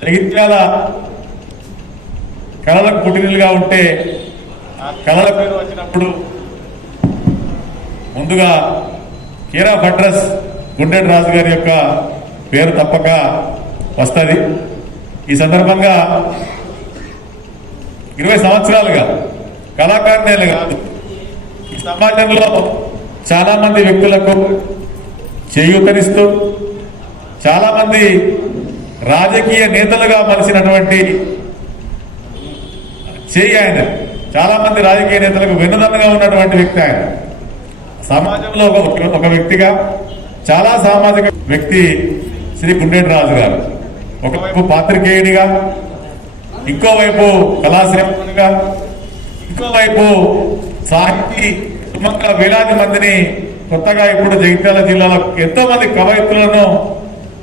జగిత్యాల కళలకు పుట్టినలుగా ఉంటే కళల పేరు వచ్చినప్పుడు ముందుగా కీరా భట్రస్ గుండెడ్ రాజు గారి యొక్క పేరు తప్పక వస్తుంది. ఈ సందర్భంగా 20 సంవత్సరాలుగా కళాకారులే కాదు, ఈ సమాజంలో చాలా మంది వ్యక్తులకు చేయూతనిస్తూ చాలా మంది రాజకీయ నేతలుగా మలిసినటువంటి ఆయన. చాలా మంది రాజకీయ నేతలకు వెన్నుదన్నుగా ఉన్నటువంటి వ్యక్తి ఆయన. సమాజంలో ఒక వ్యక్తిగా చాలా సామాజిక వ్యక్తి శ్రీ గుండెడ్ రాజు గారు. ఒకవైపు పాత్రికేయుడిగా, ఇంకోవైపు కళాశ్రేణిగా, ఇంకోవైపు సాహితీ వేలాది మందిని కొత్తగా ఇప్పుడు జగిత్యాల జిల్లాలో ఎంతో మంది కవయిత్రులను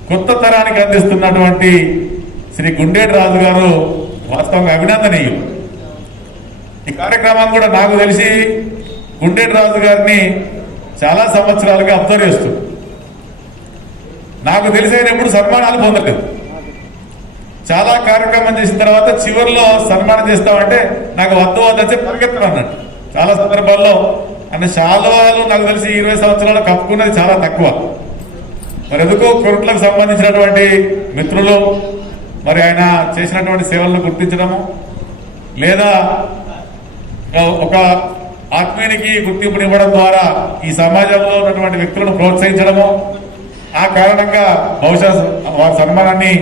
కొత్త తరానికి అందిస్తున్నటువంటి శ్రీ గుండెడ్ రాజు గారు వాస్తవంగా అభినందనీయం. ఈ కార్యక్రమం కూడా నాకు తెలిసి గుండెడ్ రాజు గారిని చాలా సంవత్సరాలుగా అబ్జర్వ్ చేస్తూ నాకు తెలిసి ఆయన ఎప్పుడు సన్మానాలు పొందలేదు. చాలా కార్యక్రమం చేసిన తర్వాత చివరిలో సన్మానం చేస్తామంటే నాకు వద్దని పరిగెత్తడం అన్నట్టు. చాలా సందర్భాల్లో అంటే శాలువాలు నాకు తెలిసి 20 సంవత్సరాలు కప్పుకున్నది చాలా తక్కువ. మరి ఎందుకో కొరట్లకు సంబంధించినటువంటి మిత్రులు మరి ఆయన చేసినటువంటి సేవలను గుర్తించడము, లేదా ఒక ఆత్మీయునికి గుర్తింపునివ్వడం ద్వారా ఈ సమాజంలో ఉన్నటువంటి వ్యక్తులను ప్రోత్సహించడము, ఆ కారణంగా బహుశా వారి సన్మానాన్ని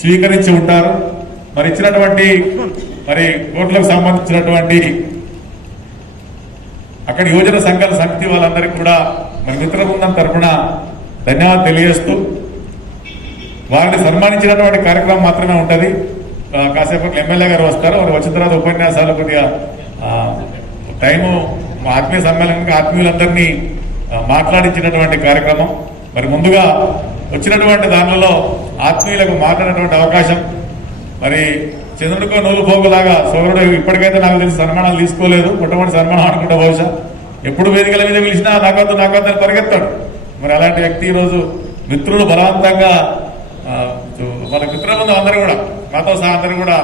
స్వీకరించి ఉంటారు. మరి ఇచ్చినటువంటి మరి కోర్టులకు సంబంధించినటువంటి అక్కడ యువజన సంఘాల సమితి వాళ్ళందరికీ కూడా మరి మిత్ర బృందం తరఫున ధన్యవాదాలు తెలియజేస్తూ, వారిని సన్మానించినటువంటి కార్యక్రమం మాత్రమే ఉంటుంది. కాసేపట్లో ఎమ్మెల్యే గారు వస్తారు. వారు వచ్చిన తర్వాత ఉపన్యాసాలు కొద్దిగా టైము ఆత్మీయ సమ్మేళనానికి ఆత్మీయులందరినీ మాట్లాడించినటువంటి కార్యక్రమం. మరి ముందుగా వచ్చినటువంటి దానిలో ఆత్మీయులకు మాట్లాడినటువంటి అవకాశం, మరి చంద్రుడికో నూలు పోగులాగా సోదరుడు ఇప్పటికైతే నాకు తెలిసి సన్మానాలు తీసుకోలేదు. మొట్టమొదటి సన్మానం అనుకుంటా బహుశా ఎప్పుడు వేదికల మీద పిలిచినా నాకొద్దు అని పరిగెత్తాడు. మరి అలాంటి వ్యక్తి ఈరోజు మిత్రులు బలవంతంగా వాళ్ళ మిత్రులందరూ అందరూ కూడా మాతో సహా అందరూ కూడా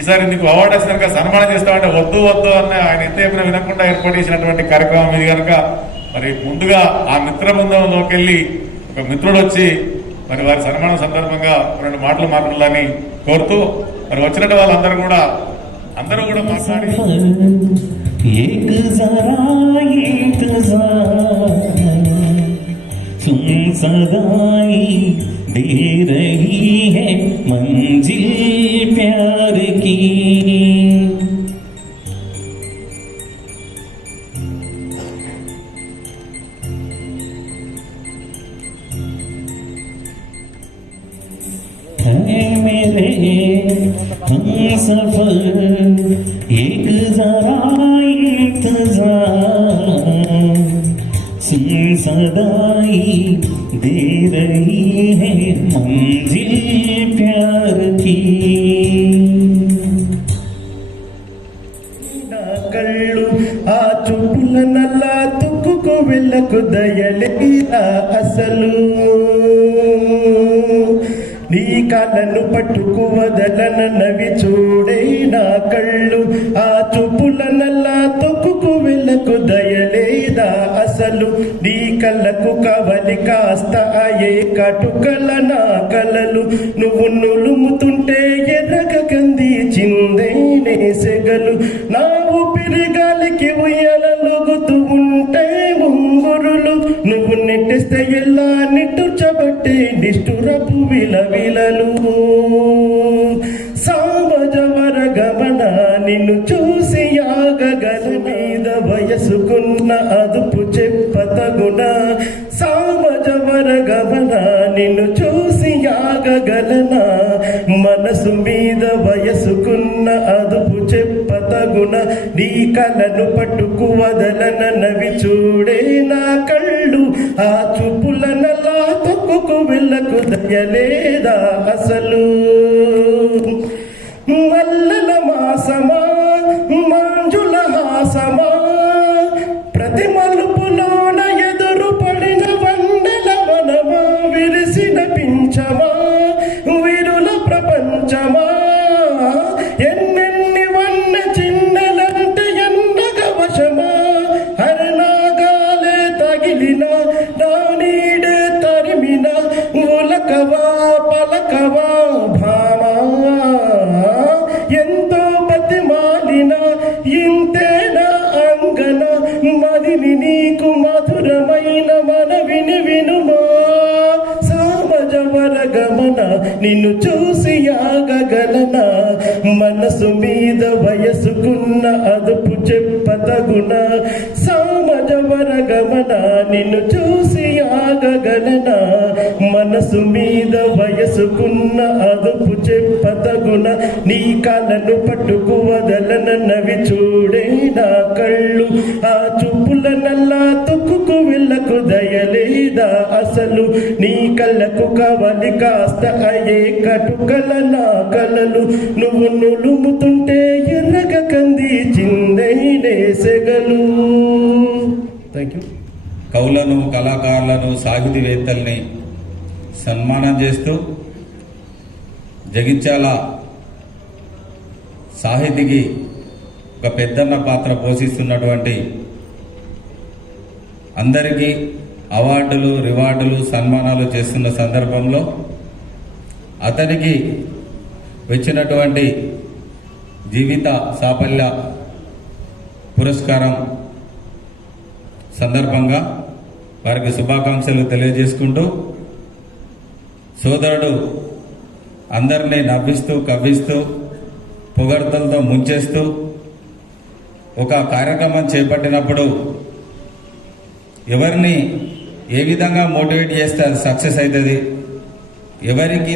ఈసారి నీకు అవార్డు వచ్చినాక సన్మానం చేస్తామంటే వద్దు అని ఆయన ఎంత చెప్పినా వినకుండా ఏర్పాటు చేసినటువంటి కార్యక్రమం ఇది కనుక మరి ముందుగా ఆ మిత్ర బృందంలోకి వెళ్ళి ఒక మిత్రుడు వచ్చి మరి వారి సన్మానం సందర్భంగా 2 మాటలు మాట్లాడాలని కోరుతూ మరి వచ్చినట్టు వాళ్ళందరూ కూడా మాట్లాడి सदाई दे रही है मंजिल प्यार की. है मेरे हम सफर एक जरा सदाई दे रही है मंजिल प्यार की. కళ్ళు ఆ చూపులనల్లా తుక్కుకు వెళ్ళకు దయలేదా అసలు, నీ కళ్ళను పట్టుకు వదలనవి చూడే నా కళ్ళు. ఆ చూపులనల్లా తొక్కుకు వెళ్ళకు దయలేదా అసలు, నీ కళ్ళకు కవలి కాస్త అయ్యే కటుకల నా కలలు. నువ్వు నులుముతుంటే ఎర్రగ కంది చిందేనే సెగలు, నా ఊపిరి గాలికి ఉయ్యలలుగుతూ ఉంటే ముంగురులు. నువ్వు నెట్టేస్తే ఎలా నిట్టుచబట్టే నిష్ఠురపు విలవిలలు. సామజవర గమన నిన్ను చూసి ఆగగల మీద వయసుకున్న అదుపు చెప్పతగుణ. సామజవర గమన నిన్ను చూసి ఆగగలన మనసు మీద వయసుకున్న అదుపు చెప్పతగుణ. నీ కలను పట్టుకు వదలనవి చూడే నా కళ్ళు. ఆ చూపులనలా తొక్కుకు వెళ్ళకు దయలేదా అసలు. మల్లల మాసమా మంజుల హాసమా ప్రతి మలుపులోన ఎదురు పడిన వన్నెల మనమా విరిసిన పించమా. వీరుల ప్రపంచమా ఎన్నెన్ని వన్న చిన్నెలంటే ఎండగ వశమా హరినాగాలే తగిలిన నా నీడే తరిమిన ఉలకవా పలకవా భామా ఎంతో బతిమాలిన ఇంతేనా అంగన మదిని నీకు మధురమైన మనవిని వినుమా సామజవర గమన నిన్ను చూసి ఆగగలనా మనసు మీద వయసుకున్న అదుపు చెప్పతగున సామజవర గమన నిన్ను చూసి ఆగగలనా మనసు మీద వయసుకున్న అదుపు చెప్పతగున నీ కళ్ళను పట్టుకు వదలనవి చూడే నా కళ్ళు ఆ చూపుల నల్లా తుక్కుకు వెళ్ళకు దయలేదా అసలు నీ కళ్ళకు కవలి కాస్త అయ్యే కటుకల నా కలలు నువ్వు నులుముతుంటే ఎర్రగ కంది చిందైనే సెగలు. Thank you. కవులను, కళాకారులను, సాహితీవేత్తల్ని సన్మానం చేస్తూ జగిత్యాల సాహితీకి ఒక పెద్దన్న పాత్ర పోషిస్తున్నటువంటి అందరికీ అవార్డులు, రివార్డులు, సన్మానాలు చేస్తున్న సందర్భంలో అతనికి వచ్చినటువంటి జీవిత సాఫల్య పురస్కారం సందర్భంగా వారికి శుభాకాంక్షలు తెలియజేసుకుంటూ సోదరుడు అందరినీ నవ్విస్తూ కవ్విస్తూ పొగడ్తలతో ముంచేస్తూ ఒక కార్యక్రమం చేపట్టినప్పుడు ఎవరిని ఏ విధంగా మోటివేట్ చేస్తే అది సక్సెస్ అవుతుంది, ఎవరికి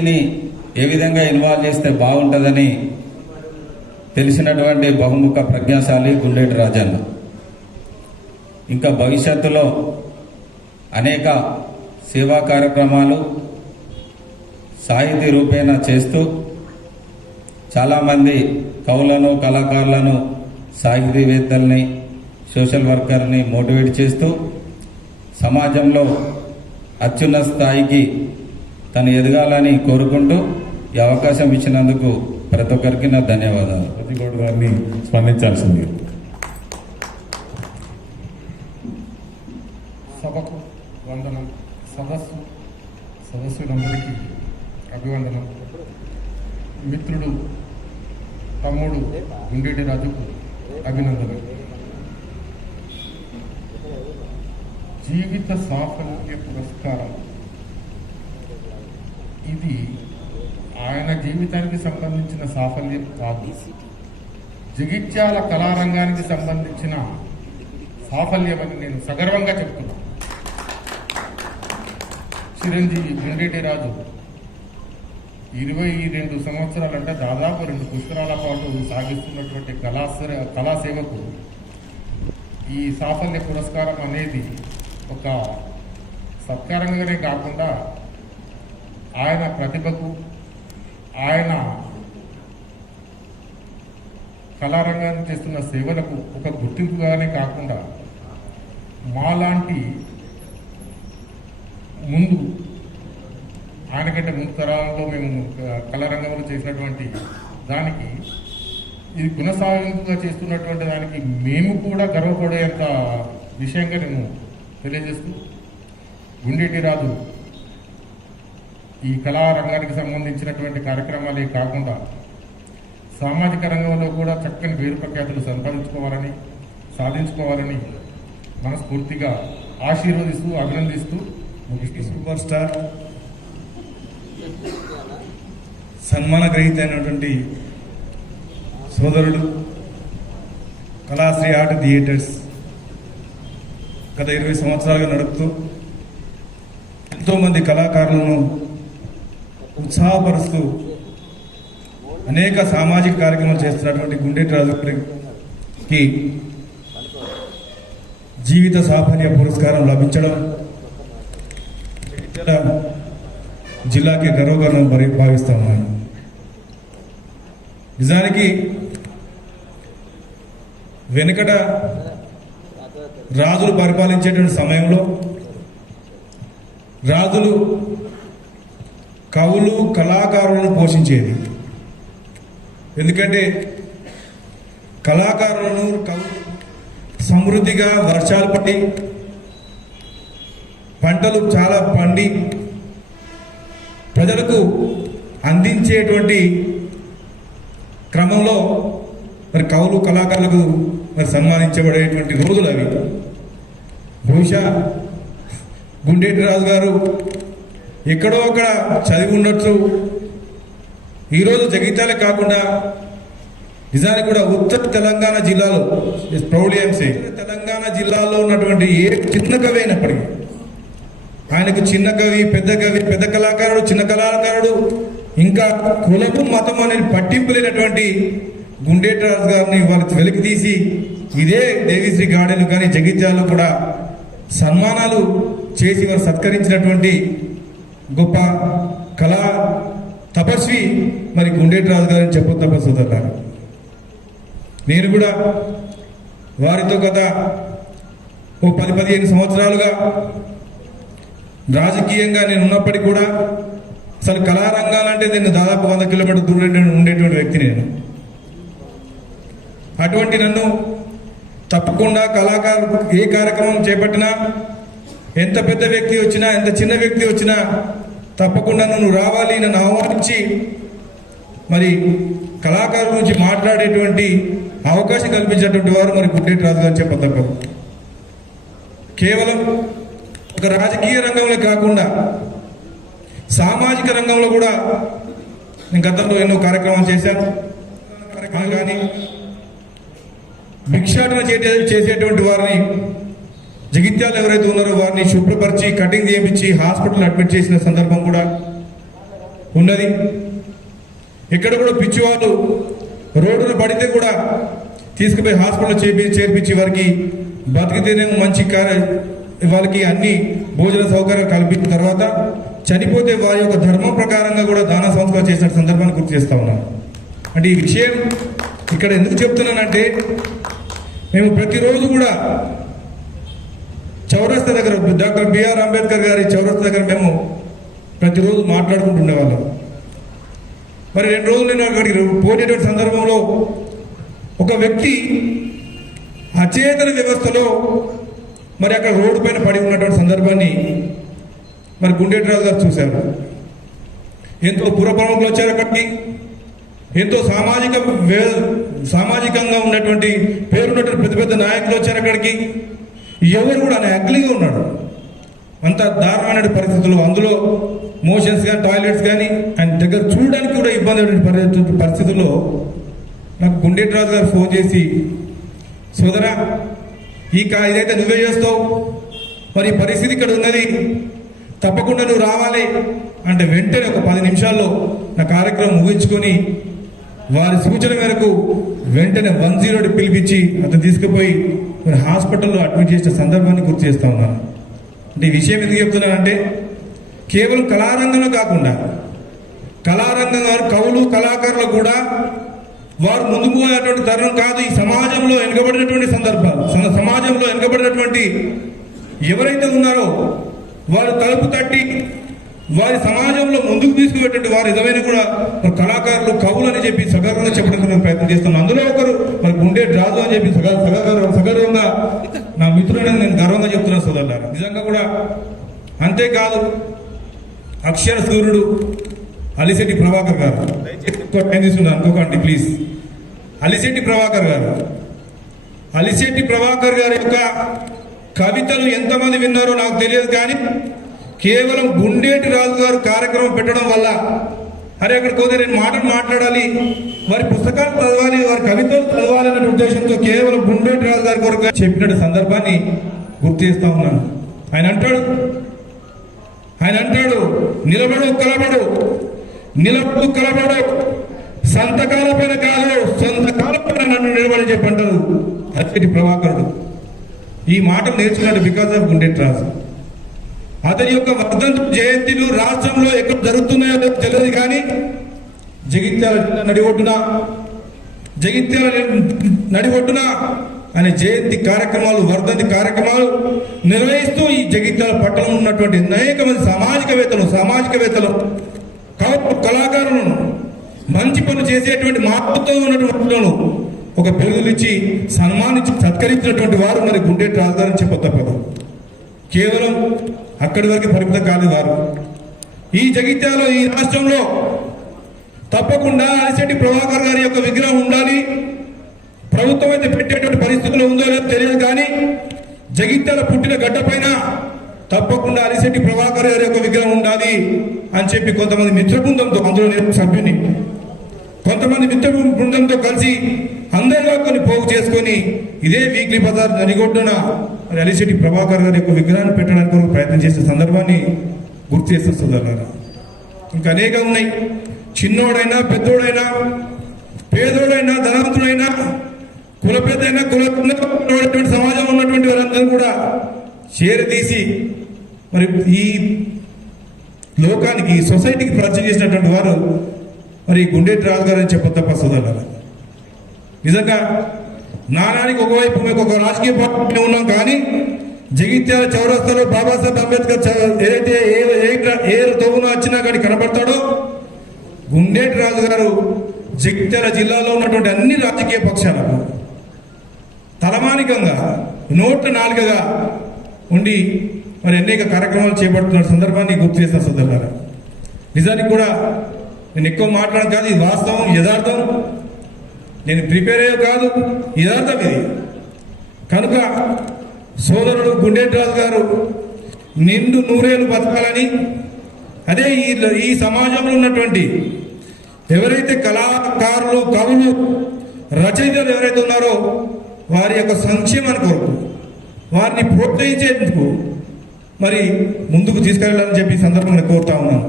ఏ విధంగా ఇన్వాల్వ్ చేస్తే బాగుంటుందని తెలిసినటువంటి బహుముఖ ప్రజ్ఞాశాలి గుండేటి రాజన్న. ఇంకా భవిష్యత్తులో అనేక సేవా కార్యక్రమాలు సాహితీ రూపేణ చేస్తూ చాలామంది కవులను, కళాకారులను, సాహితీవేత్తల్ని, సోషల్ వర్కర్ని మోటివేట్ చేస్తూ సమాజంలో అత్యున్నత స్థాయికి తను ఎదగాలని కోరుకుంటూ ఈ అవకాశం ఇచ్చినందుకు ప్రతి ఒక్కరికి నా ధన్యవాదాలు. ప్రతిగౌడ్ గారిని స్పందించాల్సింది. సభకు వందనం. సదస్సులందరికీ అభివందనం. మిత్రుడు తమ్ముడు గుండేటి రాజుకు అభినందనం. జీవిత సాఫల్య పురస్కారం ఇది ఆయన జీవితానికి సంబంధించిన సాఫల్యం కాదు, జగిత్యాల కళారంగానికి సంబంధించిన సాఫల్యమని నేను సగర్వంగా చెప్తున్నాను. చిరంజీవి గుండేటి రాజు 22 సంవత్సరాలంటే దాదాపు 2 పుష్కరాల పాటు సాగిస్తున్నటువంటి కళాసేవకు ఈ సాఫల్య పురస్కారం అనేది ఒక సత్కారంగానే కాకుండా ఆయన ప్రతిభకు, ఆయన కళారంగాన్ని చేస్తున్న సేవలకు ఒక గుర్తింపుగానే కాకుండా మాలాంటి ముందు ఆయనకంటే ముందు తరాలలో మేము కళారంగంలో చేసినటువంటి దానికి ఇది కొనసాగింపుగా చేస్తున్నటువంటి దానికి మేము కూడా గర్వపడేంత విషయంగా నేను తెలియజేస్తూ గుండేటి రాజు ఈ కళారంగానికి సంబంధించినటువంటి కార్యక్రమాలే కాకుండా సామాజిక రంగంలో కూడా చక్కని పేరు ప్రఖ్యాతులు సాధించుకోవాలని మనస్ఫూర్తిగా ఆశీర్వదిస్తూ అభినందిస్తూ ముగిస్తున్నాను. సూపర్ స్టార్ సన్మాన గ్రహీత అయినటువంటి సోదరుడు కళాశ్రీ ఆర్ట్ థియేటర్స్ గత 20 సంవత్సరాలుగా నడుపుతూ ఎంతోమంది కళాకారులను ఉత్సాహపరుస్తూ అనేక సామాజిక కార్యక్రమాలు చేస్తున్నటువంటి గుండేటి రాజుకి జీవిత సాఫల్య పురస్కారం లభించడం జిల్లాకి గర్వకారణం భావిస్తా ఉన్నాను. నిజానికి వెనుకట రాజులు పరిపాలించేటువంటి సమయంలో రాజులు కవులు కళాకారులను పోషించేది. ఎందుకంటే కళాకారులను సమృద్ధిగా వర్షాలు పడి పంటలు చాలా పండి ప్రజలకు అందించేటువంటి క్రమంలో మరి కవులు కళాకారులకు మరి సన్మానించబడేటువంటి రోజులు అవి. బహుశా గుండేటి రాజు గారు ఎక్కడో అక్కడ చదివి ఉండొచ్చు. ఈరోజు జగిత్యాల కాకుండా నిజానికి కూడా ఉత్తర తెలంగాణ జిల్లాలో ప్రౌఢియాంశే తెలంగాణ జిల్లాలో ఉన్నటువంటి ఏ చిన్న కవి అయినప్పటికీ ఆయనకు చిన్న కవి, పెద్ద కళాకారుడు, చిన్న కళాకారుడు, ఇంకా కులము మతం అనేది పట్టింపు లేనటువంటి గుండేటి రాజు గారిని వాళ్ళు వెలికి తీసి ఇదే దేవిశ్రీ గార్డెన్ కానీ జగిత్యాలలో కూడా సన్మానాలు చేసి వారు సత్కరించినటువంటి గొప్ప కళా తపస్వి మరి గుండేటి రాజు గారిని చెప్పు తప్ప సోదరులారా. నేను కూడా వారితో గత ఓ 10-15 సంవత్సరాలుగా రాజకీయంగా నేను ఉన్నప్పటికీ కూడా అసలు కళారంగాలంటే నేను దాదాపు 100 కిలోమీటర్ల దూరంలో ఉండేటువంటి వ్యక్తి నేను. అటువంటి నన్ను తప్పకుండా కళాకారు ఏ కార్యక్రమం చేపట్టినా, ఎంత పెద్ద వ్యక్తి వచ్చినా, ఎంత చిన్న వ్యక్తి వచ్చినా తప్పకుండా నువ్వు రావాలి, నన్ను ఆహ్వానించి మరి కళాకారు గురించి మాట్లాడేటువంటి అవకాశం కల్పించేటువంటి వారు మరి గుండేటి రాజు గారు చెప్ప తప్పదు. కేవలం ఒక రాజకీయ రంగంలో కాకుండా సామాజిక రంగంలో కూడా నేను గతంలో ఎన్నో కార్యక్రమాలు చేశాను. కానీ భిక్షాటన చేసేటువంటి వారిని జగిత్యాలు ఎవరైతే ఉన్నారో వారిని శుభ్రపరిచి కటింగ్ చేయించి హాస్పిటల్ అడ్మిట్ చేసిన సందర్భం కూడా ఉన్నది. ఇక్కడ కూడా పిచ్చివాళ్ళు రోడ్డున పడితే కూడా తీసుకుపోయి హాస్పిటల్ చేర్పించి వారికి బతికితేనేమో మంచి వాళ్ళకి అన్ని భోజన సౌకర్యాలు కల్పించిన తర్వాత చనిపోతే వారి యొక్క ధర్మం ప్రకారంగా కూడా దాన సంస్కారం చేసిన సందర్భాన్ని గుర్తు చేస్తా ఉన్నాను. అంటే ఈ విషయం ఇక్కడ ఎందుకు చెప్తున్నానంటే మేము ప్రతిరోజు కూడా చౌరస్తా దగ్గర డాక్టర్ బిఆర్ అంబేద్కర్ గారి చౌరస్తా దగ్గర మేము ప్రతిరోజు మాట్లాడుకుంటుండేవాళ్ళం. మరి 2 రోజులు నేను అక్కడికి పోయేటువంటి సందర్భంలో ఒక వ్యక్తి అచేతన వ్యవస్థలో మరి అక్కడ రోడ్డు పైన పడి ఉన్నటువంటి సందర్భాన్ని మరి గుండేటి రాజు గారు చూశారు. ఎంతో పురప్రముఖులు వచ్చారు అక్కడికి, ఎంతో సామాజికంగా ఉన్నటువంటి పేరున్నటువంటి పెద్ద నాయకులు వచ్చారు అక్కడికి. ఎవరు కూడా ఆయన అగ్లీగా ఉన్నాడు. అంత దారుణమైన పరిస్థితులు, అందులో మోషన్స్ కానీ టాయిలెట్స్ కానీ ఆయన దగ్గర చూడడానికి కూడా ఇబ్బంది పరిస్థితుల్లో నాకు గుండేటి రాజు గారు ఫోన్ చేసి, సోదరా ఇదైతే నువ్వే చేస్తావు, మరి పరిస్థితి ఇక్కడ ఉన్నది, తప్పకుండా నువ్వు రావాలి అంటే వెంటనే ఒక 10 నిమిషాల్లో నా కార్యక్రమం ముగించుకొని వారి సూచన మేరకు వెంటనే 108 పిలిపించి అతను తీసుకుపోయి మరి హాస్పిటల్లో అడ్మిట్ చేసిన సందర్భాన్ని గుర్తు చేస్తా ఉన్నాను. అంటే ఈ విషయం ఎందుకు చెప్తున్నానంటే కేవలం కళారంగంలో కాకుండా కళారంగం వారు కవులు కళాకారులు కూడా వారు ముందుకు పోయేటువంటి తరుణం కాదు. ఈ సమాజంలో వెనుకబడినటువంటి సమాజంలో వెనుకబడినటువంటి ఎవరైతే ఉన్నారో వారు తలుపు తట్టి వారి సమాజంలో ముందుకు తీసుకుపోయేటువంటి వారు నిజమైన కూడా కళాకారులు కవులు అని చెప్పి సగర్వంగా చెప్పడానికి ప్రయత్నం చేస్తున్నాను. అందులో ఒకరు మరి గుండేటి రాజు అని చెప్పి సగర్వంగా నా మిత్రుడని నేను గర్వంగా చెప్తున్నా సోదరులారా. నిజంగా కూడా అంతేకాదు, అక్షర సూర్యుడు అలిశెట్టి ప్రభాకర్ గారు, టైం తీసుకున్నాను అనుకోకండి ప్లీజ్. అలిశెట్టి ప్రభాకర్ గారి యొక్క కవితలు ఎంతమంది విన్నారో నాకు తెలియదు, కానీ కేవలం గుండేటి రాజు గారు కార్యక్రమం పెట్టడం వల్ల అరే అక్కడికి పోతే నేను మాట్లాడాలి, వారి పుస్తకాలు చదవాలి, వారి కవితలు చదవాలి అనే ఉద్దేశంతో కేవలం గుండేటి రాజు గారి కొరకు చెప్పిన సందర్భాన్ని గుర్తు చేస్తా ఉన్నాను. ఆయన అంటాడు నిలబడు కలబడు సంతకాల పైన కాదు సొంతకాల పైన నన్ను నిలబడి చెప్పి అంటారు అలిశెట్టి ప్రభాకరుడు. ఈ మాటలు నేర్చుకున్నాడు బికాస్ ఆఫ్ గుండేటి రాజు. అతని యొక్క వర్ధంతి జయంతిలు రాష్ట్రంలో ఎక్కడ జరుగుతున్నాయో తెలియదు, కానీ జగిత్యాల నడిఒడ్డున ఆయన జయంతి కార్యక్రమాలు, వర్ధంతి కార్యక్రమాలు నిర్వహిస్తూ ఈ జగిత్యాల పట్టణంలో ఉన్నటువంటి అనేక మంది సామాజికవేత్తలు కళాకారులను మంచి పనులు చేసేటువంటి మార్పుతో ఉన్నటువంటి ఒక బిరుదులు ఇచ్చి సన్మానించి సత్కరించినటువంటి వారు మరి గుండెటి రాజధాని చెప్పతప్పదు. కేవలం అక్కడి వరకు పరిమితం కాదు వారు. ఈ జగిత్యాల ఈ రాష్ట్రంలో తప్పకుండా అలిశెట్టి ప్రభాకర్ గారి యొక్క విగ్రహం ఉండాలి. ప్రభుత్వం అయితే పెట్టేటువంటి పరిస్థితుల్లో ఉందో లేదో తెలియదు, కానీ జగిత్యాల పుట్టిన గడ్డ పైన తప్పకుండా అలిశెట్టి ప్రభాకర్ గారి యొక్క విగ్రహం ఉండాలి అని చెప్పి కొంతమంది మిత్ర బృందంతో, అందులో నేను సభ్యుని, కొంతమంది మిత్ర బృందంతో కలిసి అందరిలో కొన్ని పోగు చేసుకొని ఇదే వీక్లీ బజార్ నడిగొడ్డున మరి అలిశెట్టి ప్రభాకర్ గారి యొక్క విగ్రహాన్ని పెట్టడానికి ఒక ప్రయత్నం చేసే సందర్భాన్ని గుర్తు చేస్తున్నారు. ఇంకా అనేక ఉన్నాయి. చిన్నోడైనా పెద్దోడైనా పేదోడైనా ధనవంతుడైనా కుల పెద్దైనా కులటువంటి సమాజం ఉన్నటువంటి వారందరూ కూడా చేరదీసి మరి ఈ లోకానికి సొసైటీకి పరిచయం చేసినటువంటి వారు మరి గుండెటి రాజు గారు అని చెప్పొద్ద సోదరులారా. నిజంగా నానానికి ఒకవైపు మేము ఒక రాజకీయ పార్టీ ఉన్నాం, కానీ జగిత్యాల చౌరస్తాలో బాబాసాహెబ్ అంబేద్కర్ ఏదైతే ఏ తోగున వచ్చినా కానీ కనబడతాడో గుండెటి రాజు గారు జగిత్యాల జిల్లాలో ఉన్నటువంటి అన్ని రాజకీయ పక్షాలకు తలమానికంగా నోట్ల నాలుగగా ఉండి మరి అనేక కార్యక్రమాలు చేపడుతున్న సందర్భాన్ని గుర్తు చేసిన సోదరులారా. నిజానికి కూడా నేను ఎక్కువ మాట్లాడడం కాదు, ఇది వాస్తవం, యథార్థం. నేను ప్రిపేర్ అయ్యే కాదు, యథార్థం ఇది. కనుక సోదరుడు గుండెటి రాజు గారు నిండు నూరేళ్లు బతకాలని, అదే ఈ సమాజంలో ఉన్నటువంటి ఎవరైతే కళాకారులు, కవులు, రచయితలు ఎవరైతే ఉన్నారో వారి యొక్క సంక్షేమాన్ని కొరకు, వారిని ప్రోత్సహించేందుకు మరి ముందుకు తీసుకెళ్లాలని చెప్పి సందర్భంగా కోరుతా ఉన్నాను.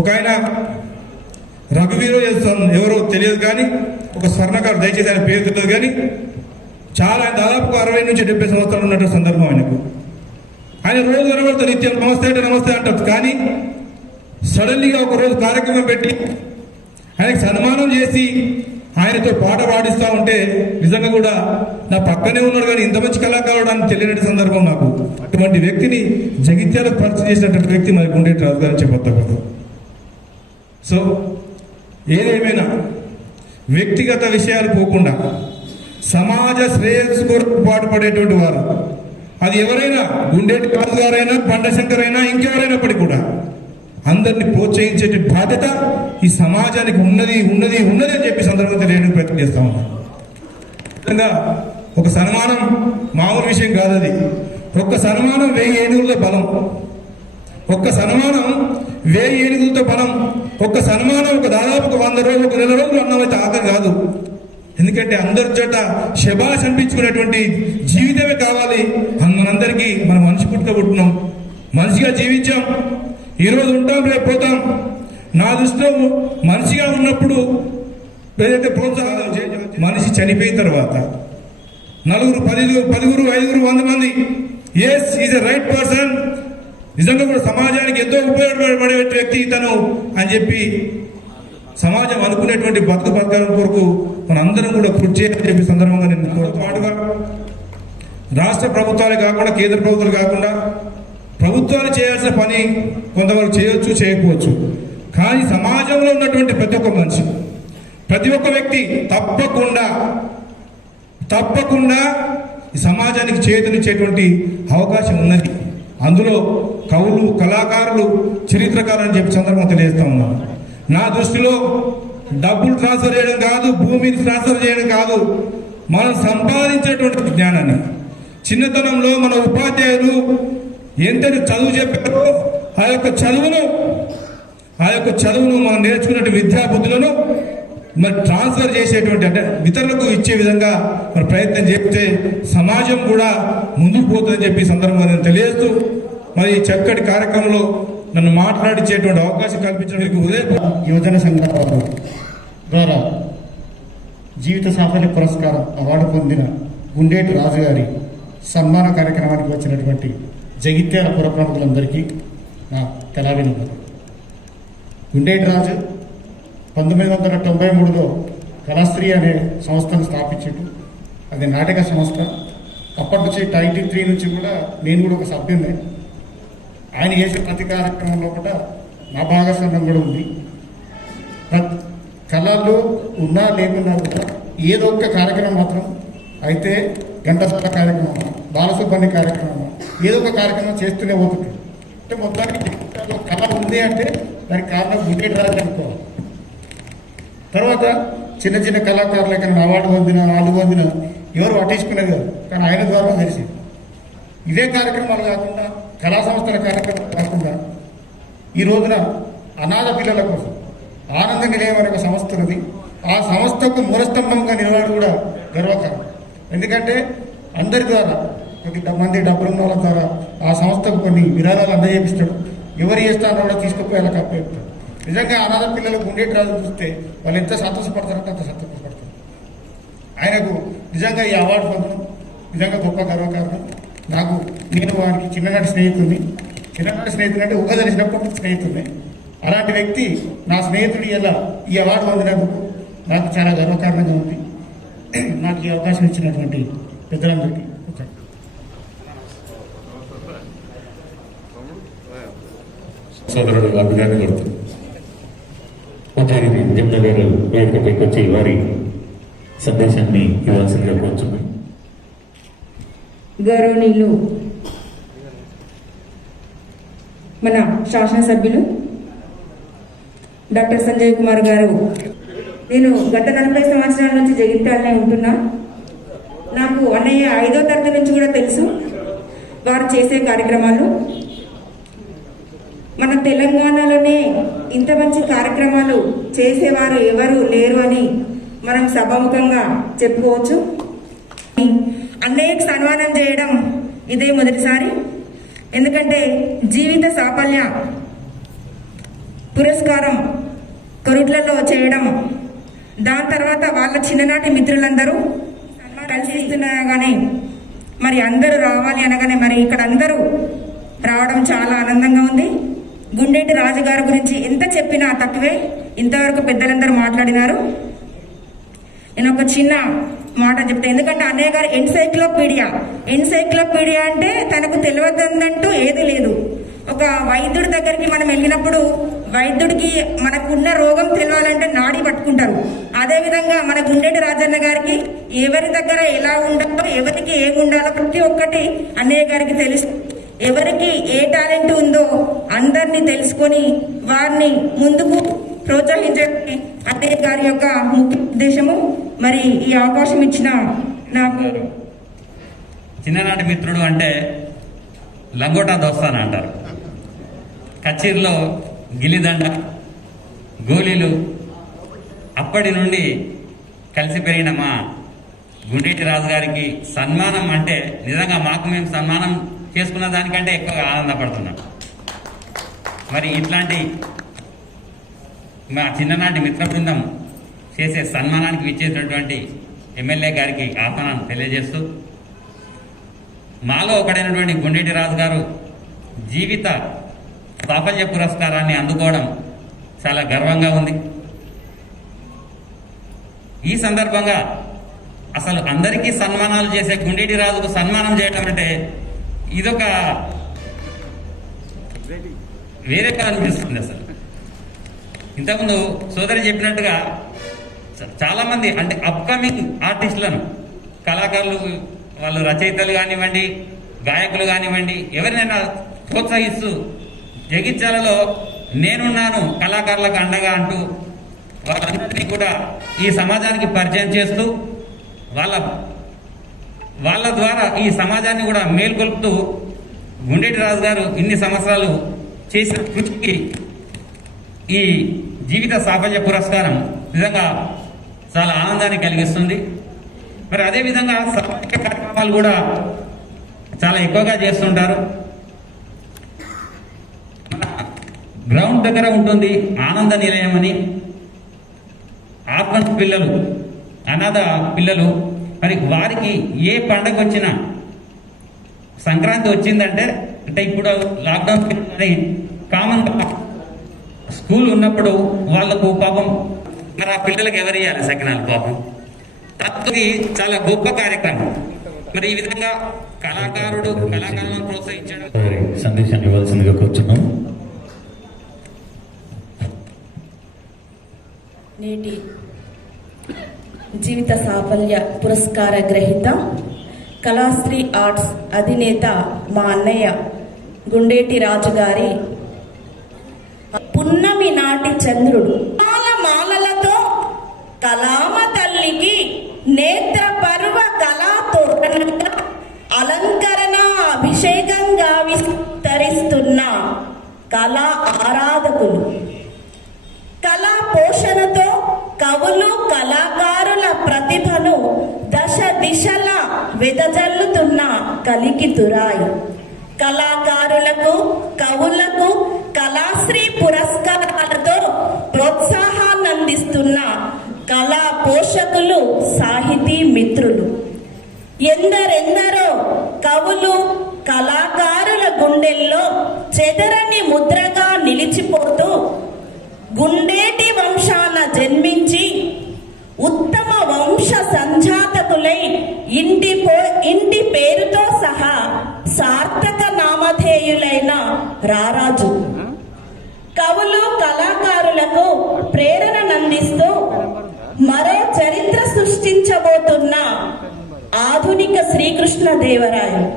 ఒక ఆయన రఘువీరో ఎవరో తెలియదు, కానీ ఒక స్వర్ణకారు, దయచేసి ఆయన పేరు తెలియదు, కానీ చాలా దాదాపు 60 నుంచి 70 సంవత్సరాలు ఉన్నటువంటి సందర్భం ఆయనకు. ఆయన రోజు కనబడుతూ నిత్యం నమస్తే అంటే నమస్తే అంటారు, కానీ సడన్లీగా ఒక రోజు కార్యక్రమం పెట్టి ఆయనకు సన్మానం చేసి ఆయనతో పాట పాడిస్తూ ఉంటే నిజంగా కూడా నా పక్కనే ఉన్నాడు, కానీ ఇంత మంచి కళాకారుడు అని తెలియని సందర్భం నాకు. అటువంటి వ్యక్తిని జగిత్యాలకు పరిచయం చేసినటువంటి వ్యక్తి మరి గుండెటి రాజు గారు చెప్పొద్దు. సో ఏదేమైనా వ్యక్తిగత విషయాలు పోకుండా సమాజ శ్రేయస్సు కొరకు పాటుపడేటువంటి వారు, అది ఎవరైనా గుండెటి రాజు గారైనా, బండశంకర్ అయినా, ఇంకెవరైనప్పటికీ కూడా అందరినీ ప్రోత్సహించే బాధ్యత ఈ సమాజానికి ఉన్నది ఉన్నది ఉన్నది అని చెప్పి సందర్భంగా తెలియడానికి ప్రయత్నం చేస్తా ఉన్నాను. నిజంగా ఒక సన్మానం మామూలు విషయం కాదు. అది ఒక్క సన్మానం 1000 ఏనుగులతో బలం, ఒక్క సన్మానం 1000 ఏనుగులతో బలం. ఒక్క సన్మానం ఒక దాదాపు 100 రోజులు, 1 నెల రోజులు అన్నమైతే ఆఖరి కాదు. ఎందుకంటే అందరి జట శబాష్ అనిపించుకునేటువంటి జీవితమే కావాలి. మనందరికీ మనం మనిషి పుట్టుకుంటున్నాం, మనిషిగా జీవించాం, ఈరోజు ఉంటాం, రేపు పోతాం. నా దృష్టిలో మనిషిగా ఉన్నప్పుడు ఏదైతే ప్రోత్సాహం, మనిషి చనిపోయిన తర్వాత 4, 10, 5, 100 మంది yes is a right person, నిజంగా కూడా సమాజానికి ఎంతో ఉపయోగపడే వ్యక్తి ఇతను అని చెప్పి సమాజం అనుకునేటువంటి బతకడం కొరకు మనందరం కూడా కృషి చేయాలని చెప్పి సందర్భంగా నేను పాటుగా రాష్ట్ర ప్రభుత్వాలే కాకుండా, కేంద్ర ప్రభుత్వాలు కాకుండా ప్రభుత్వాలు చేయాల్సిన పని కొంతవరకు చేయొచ్చు, చేయకపోవచ్చు, కానీ సమాజంలో ఉన్నటువంటి ప్రతి ఒక్క మనిషి, ప్రతి ఒక్క వ్యక్తి తప్పకుండా ఈ సమాజానికి చేతునిచ్చేటువంటి అవకాశం ఉన్నది. అందులో కవులు, కళాకారులు, చరిత్రకారులు అని చెప్పి సందర్భంగా తెలియజేస్తా ఉన్నాను. నా దృష్టిలో డబ్బులు ట్రాన్స్ఫర్ చేయడం కాదు, భూమిని ట్రాన్స్ఫర్ చేయడం కాదు, మనం సంపాదించేటువంటి జ్ఞానాన్ని, చిన్నతనంలో మన ఉపాధ్యాయులు ఎంతటి చదువు చెప్పారో ఆ యొక్క చదువును మనం నేర్చుకునే విద్యా బుద్ధులను మరి ట్రాన్స్ఫర్ చేసేటువంటి, అంటే ఇతరులకు ఇచ్చే విధంగా మరి ప్రయత్నం చేస్తే సమాజం కూడా ముందుకు పోతుందని చెప్పి సందర్భంగా నేను తెలియజేస్తూ మరి చక్కటి కార్యక్రమంలో నన్ను మాట్లాడించేటువంటి అవకాశం కల్పించడానికి యువజన సంఘాల ద్వారా జీవిత సాఫల్య పురస్కారం అవార్డు పొందిన గుండెటి రాజు గారి సన్మాన కార్యక్రమానికి వచ్చినటువంటి జగిత్యాల పుర ప్రముఖులందరికీ నా తెలావినందనలు. గుండెటి రాజు 1993లో కళాశ్రీ అనే సంస్థను స్థాపించాడు. అది నాటక సంస్థ. అప్పటి నుంచి 93 నుంచి కూడా నేను కూడా ఒక సభ్యున్నే. ఆయన చేసే ప్రతి కార్యక్రమంలో కూడా నా భాగస్వామ్యం కూడా ఉంది. కళలు ఉన్నా లేకున్నా కూడా ఏదో ఒక కార్యక్రమం మాత్రం అయితే ఘంటసాల కార్యక్రమం, బాలసుబ్రహ్మణ్య కార్యక్రమం, ఏదో ఒక కార్యక్రమం చేస్తూనే పోతుంటాడు. అంటే మొత్తానికి కళ ఉంది అంటే దానికి కారణం గుండెటి రాజు అనుకోవాలి. తర్వాత చిన్న చిన్న కళాకారులకి అవార్డు పొందిన వాళ్ళు పొందిన ఎవరు పట్టించుకునేది కాదు, కానీ ఆయన ద్వారా తెలిసింది. ఇదే కార్యక్రమాలు కాకుండా కళా సంస్థల కార్యక్రమాలు కాకుండా ఈ రోజున అనాథ పిల్లల కోసం ఆనంద నిలయం అనే ఒక సంస్థ ఉన్నది. ఆ సంస్థకు మూలస్తంభంగా నిలబడి కూడా గర్వకారం. ఎందుకంటే అందరి ద్వారా కొద్దిమంది డబ్బులున్న వాళ్ళ ద్వారా ఆ సంస్థకు కొన్ని విరాళాలు అందజేపిస్తాడు. ఎవరు చేస్తారో కూడా తీసుకుపోయి వాళ్ళకి అప్పచెప్తాడు. నిజంగా అనాథ పిల్లలు గుండెటి రాజు చూస్తే వాళ్ళు ఎంత సంతోషపడతారంటే అంత సంతోషపడతారు. ఆయనకు నిజంగా ఈ అవార్డు పొందడం నిజంగా గొప్ప గర్వకారణం. నేను వారికి చిన్ననాటి స్నేహితుడిని. చిన్ననాటి స్నేహితుడు అంటే ఉగదలిసినప్పుడు స్నేహితుడిని. అలాంటి వ్యక్తి నా స్నేహితుడి ఎలా ఈ అవార్డు పొందినందుకు నాకు చాలా గర్వకారణంగా ఉంది. నాకు ఈ అవకాశం ఇచ్చినటువంటి పెద్దలందరికీ సోదరుడు అభిగాన్ని కొడుతుంది. ఆచార్య జమున గారు వేదికపైకి వచ్చి వారి సందేశాన్ని ఇవ్వాల్సిందిగా కోరుతున్నాం. గౌరవనీయులు మన శాసనసభ్యులు డాక్టర్ సంజయ్ కుమార్ గారు, నేను గత 40 సంవత్సరాల నుంచి జగిత్యాలనే ఉంటున్నా. నాకు అన్నయ్య 5వ తరగతి నుంచి కూడా తెలుసు వారు చేసే కార్యక్రమాలు. మన తెలంగాణలోనే ఇంత మంచి కార్యక్రమాలు చేసేవారు ఎవరు లేరు అని మనం సభాముఖంగా చెప్పుకోవచ్చు. అన్నయ్యకు సన్మానం చేయడం ఇదే మొదటిసారి. ఎందుకంటే జీవిత సాఫల్య పురస్కారం కొరుట్లలో చేయడం, దాని తర్వాత వాళ్ళ చిన్ననాటి మిత్రులందరూ కలిసి ఇస్తున్నాగానే మరి అందరూ రావాలి అనగానే మరి ఇక్కడ అందరూ రావడం చాలా ఆనందంగా ఉంది. గుండెటి రాజు గారి గురించి ఎంత చెప్పినా తక్కువే. ఇంతవరకు పెద్దలందరూ మాట్లాడినారు. నేను ఒక చిన్న మాట చెప్తా. ఎందుకంటే అన్నయ్య గారు ఎన్సైక్లోపీడియా అంటే తనకు తెలియదంటూ ఏది లేదు. ఒక వైద్యుడి దగ్గరికి మనం వెళ్ళినప్పుడు వైద్యుడికి మనకున్న రోగం తెలియాలంటే నాడి పట్టుకుంటారు. అదేవిధంగా మన గుండెటి రాజన్న గారికి ఎవరి దగ్గర ఎలా ఉండాలో, ఎవరికి ఏమి ఉండాలో ప్రతి ఒక్కటి అన్నయ్య గారికి తెలుసు. ఎవరికి ఏ టాలెంట్ ఉందో అందరినీ తెలుసుకొని వారిని ముందుకు ప్రోత్సహించే అన్నయ్య గారి యొక్క ముఖ్య ఉద్దేశము. మరి ఈ అవకాశం ఇచ్చిన నాకు చిన్ననాటి మిత్రుడు అంటే లంగోటా దోస్తాన అంటారు. కచేరీలో గిలిదండ, గోళీలు అప్పటి నుండి కలిసి పెరిగిన మా గుండెటి రాజు గారికి సన్మానం అంటే నిజంగా మాకు మేము సన్మానం చేసుకున్న దానికంటే ఎక్కువగా ఆనందపడుతున్నాం. మరి ఇట్లాంటి మా చిన్ననాటి మిత్ర బృందం చేసే సన్మానానికి విచ్చేసినటువంటి ఎమ్మెల్యే గారికి ఆహ్వానం తెలియజేస్తూ, మాలో ఒకడైనటువంటి గుండెటి రాజు గారు జీవిత సాఫల్య పురస్కారాన్ని అందుకోవడం చాలా గర్వంగా ఉంది. ఈ సందర్భంగా అసలు అందరికీ సన్మానాలు చేసే గుండెటి రాజుకు సన్మానం చేయడం అంటే ఇదొక వేరేగా అనిపిస్తుంది. అసలు ఇంతకుముందు సోదరి చెప్పినట్టుగా చాలామంది అంటే అప్కమింగ్ ఆర్టిస్టులను, కళాకారులు, వాళ్ళు రచయితలు కానివ్వండి, గాయకులు కానివ్వండి, ఎవరినైనా ప్రోత్సహిస్తూ జగిత్యాలలో నేనున్నాను కళాకారులకు అండగా అంటూ వాళ్ళందరినీ కూడా ఈ సమాజానికి పరిచయం చేస్తూ వాళ్ళ ద్వారా ఈ సమాజాన్ని కూడా మేల్కొల్పుతూ గుండెటి రాజు గారు ఇన్ని సంవత్సరాలు చేసిన కృషికి ఈ జీవిత సాఫల్య పురస్కారం నిజంగా చాలా ఆనందాన్ని కలిగిస్తుంది. మరి అదేవిధంగా సామాజిక కార్యక్రమాలు కూడా చాలా ఎక్కువగా చేస్తుంటారు. మన గ్రౌండ్ దగ్గర ఉంటుంది ఆనంద నిలయం అని. ఆర్ఫన్స్ పిల్లలు, అనాథ పిల్లలు, మరి వారికి ఏ పండగ వచ్చినా, సంక్రాంతి వచ్చిందంటే అంటే ఇప్పుడు లాక్డౌన్ కామన్గా స్కూల్ ఉన్నప్పుడు వాళ్లకు పాపం మరి ఆ పిల్లలకు ఎవరు ఇవ్వాలి సకినాలు పాపం. తత్తుకి చాలా గొప్ప కార్యక్రమం. మరి ఈ విధంగా కళాకారులను ప్రోత్సహించడం సందేశాన్ని ఇవ్వాల్సిందిగా కూర్చున్నాం. నేటి జీవిత సాఫల్య పురస్కార గ్రహీత కళాశ్రీ ఆర్ట్స్ అధినేత మా అన్నయ్య గుండేటి రాజు గారి పున్నమి నాటి చంద్రుడు మాలలతో కళామ తల్లికి నేత్ర పర్వ కళా తోరణంగా అలంకరణ అభిషేకంగా విస్తరిస్తున్న కళా ఆరాధకులు, కళా పోషణతో కవులు కళాకారుల ప్రతిభను దశ దిశల వెదజల్లుతున్న కలికి తురాయి కళాకారులకు కవులకు కళాశ్రీ పురస్కారాలతో ప్రోత్సాహాన్ని అందిస్తున్న కళా పోషకులు, సాహితీ మిత్రులు, ఎందరెందరో కవులు కళాకారుల గుండెల్లో చెదరని ముద్రగా నిలిచిపోతూ గుండేటి వంశాన జన్మించి ఉత్తమ వంశ సంజాతకులై ఇంటి పేరుతో సహా సార్థక నామధేయులైన రారాజు కవులు కళాకారులకు ప్రేరణనందిస్తూ మరో చరిత్ర సృష్టించబోతున్న ఆధునిక శ్రీకృష్ణదేవరాయలు,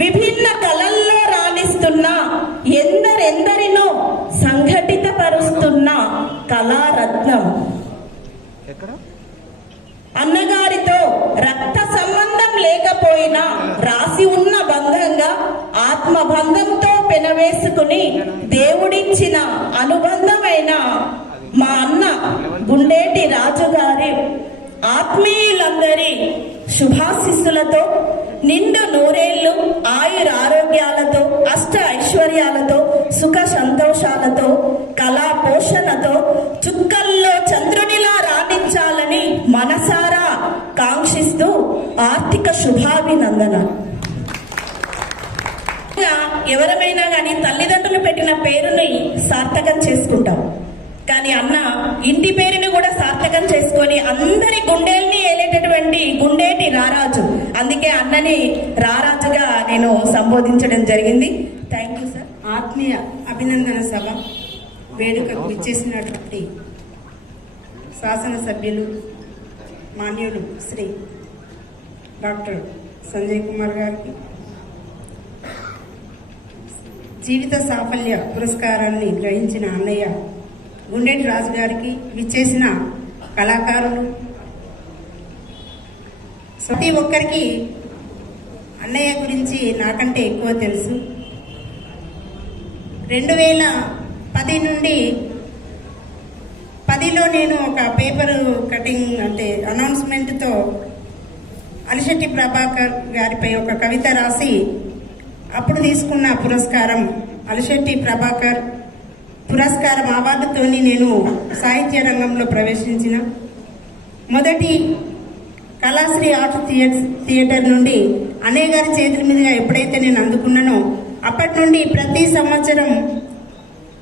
విభిన్న కళల్లో రాణిస్తున్న ఎందరెందరినో సంఘటిత పరుస్తున్న కళారత్నం, అన్నగారితో రక్త సంబంధం లేకపోయినా రాసి ఉన్న బంధంగా ఆత్మబంధంతో పెనవేసుకుని దేవుడిచ్చిన అనుబంధమైన మా అన్న గుండేటి రాజు గారి ఆత్మీయులందరి శుభాశిస్సులతో నిండు నూరేళ్లు ఆయుర ఆరోగ్యాలతో అష్ట ఐశ్వర్యాలతో సుఖ సంతోషాలతో కళా పోషణతో చుక్కల్లో చంద్రునిలా రాణించాలని మనసారా కాంక్షిస్తూ ఆర్థిక శుభాభినందన. ఎవరమైనా కానీ తల్లిదండ్రులు పెట్టిన పేరుని సార్థకం చేసుకుంటాం, కానీ అన్న ఇంటి పేరుని కూడా సార్థకం చేసుకొని అందరి గుండెల్ని ఏలేటటువంటి గుండేటి రారాజు, అందుకే అన్నని రారాజుగా నేను సంబోధించడం జరిగింది. Thank you sir. ఆత్మీయ అభినందన సభ వేడుకకు ఇచ్చేసినటువంటి శాసనసభ్యులు మాన్యులు శ్రీ డాక్టర్ సంజయ్ కుమార్ గారికి, జీవిత సాఫల్య పురస్కారాన్ని గ్రహించిన అన్నయ్య గుండేటి రాజు గారికి, విచ్చేసిన కళాకారులు, ప్రతి ఒక్కరికి అన్నయ్య గురించి నాకంటే ఎక్కువ తెలుసు. 2010 నుండి 10లో నేను ఒక పేపర్ కటింగ్ అంటే అనౌన్స్మెంట్తో అలిశెట్టి ప్రభాకర్ గారిపై ఒక కవిత రాసి అప్పుడు తీసుకున్న పురస్కారం అలిశెట్టి ప్రభాకర్ పురస్కారం అవార్డుతోని నేను సాహిత్య రంగంలో ప్రవేశించిన. మొదటి కళాశ్రీ ఆర్ట్ థియేటర్ నుండి అన్నయ్య గారి చేతుల మీదుగా ఎప్పుడైతే నేను అందుకున్నానో అప్పటి నుండి ప్రతి సంవత్సరం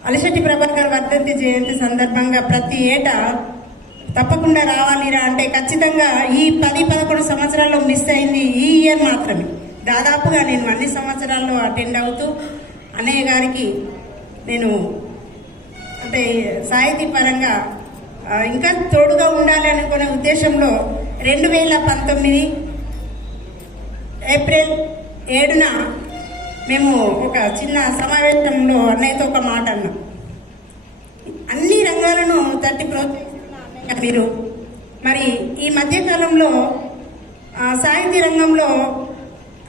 అలిశెట్టి ప్రభాకర్ వర్ధంతి జయంతి సందర్భంగా ప్రతి ఏటా తప్పకుండా రావాలిరా అంటే ఖచ్చితంగా ఈ 10-11 సంవత్సరాల్లో మిస్ అయింది ఈ ఇయర్ మాత్రమే. దాదాపుగా నేను అన్ని సంవత్సరాల్లో అటెండ్ అవుతూ అన్నయ్య గారికి నేను అంటే సాహితీ పరంగా ఇంకా తోడుగా ఉండాలి అనుకునే ఉద్దేశంలో 2019 ఏప్రిల్ 7న మేము ఒక చిన్న సమావేశంలో అన్నయ్యతో ఒక మాట అన్నాం. అన్ని రంగాలను తట్టి ప్రోత్సహిస్తున్న అన్నయ్య మీరు మరి ఈ మధ్యకాలంలో సాహితీ రంగంలో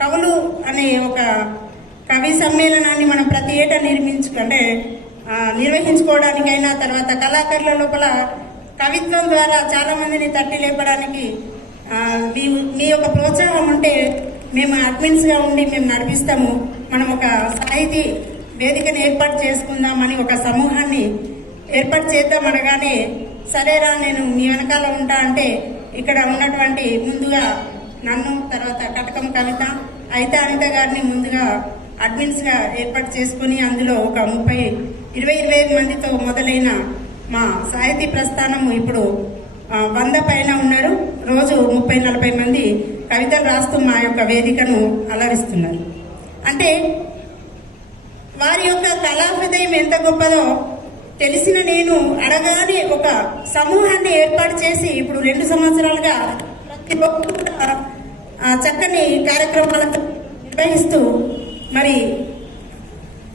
కవులు అనే ఒక కవి సమ్మేళనాన్ని మనం ప్రతి ఏటా నిర్వహించుకోవడానికైనా తర్వాత కళాకారుల లోపల కవిత్వం ద్వారా చాలా మందిని తట్టి లేపడానికి మీ యొక్క ప్రోత్సాహం ఉంటే మేము అడ్మిన్స్గా ఉండి మేము నడిపిస్తాము, మనం ఒక సాహితీ వేదికను ఏర్పాటు చేసుకుందామని ఒక సమూహాన్ని ఏర్పాటు చేద్దాం అనగానే సరేరా నేను మీ వెనకాల ఉంటా అంటే ఇక్కడ ఉన్నటువంటి ముందుగా నన్ను తర్వాత కటకం కవిత అనిత గారిని ముందుగా అడ్మిన్స్గా ఏర్పాటు చేసుకుని అందులో ఒక 20-25 మందితో మొదలైన మా సాహితీ ప్రస్థానం ఇప్పుడు 100 పైన ఉన్నారు. రోజు 30-40 మంది కవితలు రాస్తూ మా యొక్క వేదికను అలరిస్తున్నారు. అంటే వారి యొక్క కళా హృదయం ఎంత గొప్పదో తెలిసిన నేను అడగానే ఒక సమూహాన్ని ఏర్పాటు చేసి ఇప్పుడు 2 సంవత్సరాలుగా ప్రతి ఒక్కరు కూడా చక్కని కార్యక్రమాలను నిర్వహిస్తూ మరి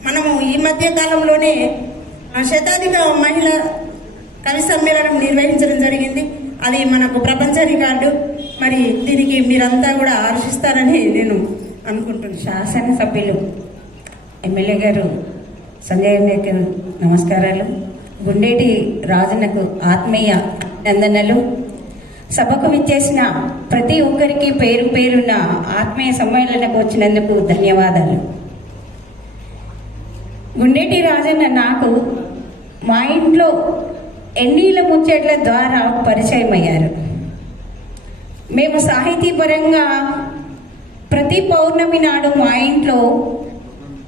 మనము ఈ మధ్య కాలంలోనే శతాధిక మహిళా కవి సమ్మేళనం నిర్వహించడం జరిగింది. అది మనకు ప్రపంచ రికార్డు. మరి దీనికి మీరంతా కూడా హర్షిస్తారని నేను అనుకుంటున్నాను. శాసనసభ్యులు ఎమ్మెల్యే గారు సంజయ్ అన్నయ్యకు నమస్కారాలు. గుండేటి రాజన్నకు ఆత్మీయ అభినందనలు. సభకు విచ్చేసిన ప్రతి ఒక్కరికి పేరు పేరున ఆత్మీయ సమ్మేళనకు వచ్చినందుకు ధన్యవాదాలు. గుండేటి రాజన్న నాకు మా ఇంట్లో ఎన్నీళ్ళ ముచ్చట్ల ద్వారా పరిచయం అయ్యారు. మేము సాహితీపరంగా ప్రతి పౌర్ణమి నాడు మా ఇంట్లో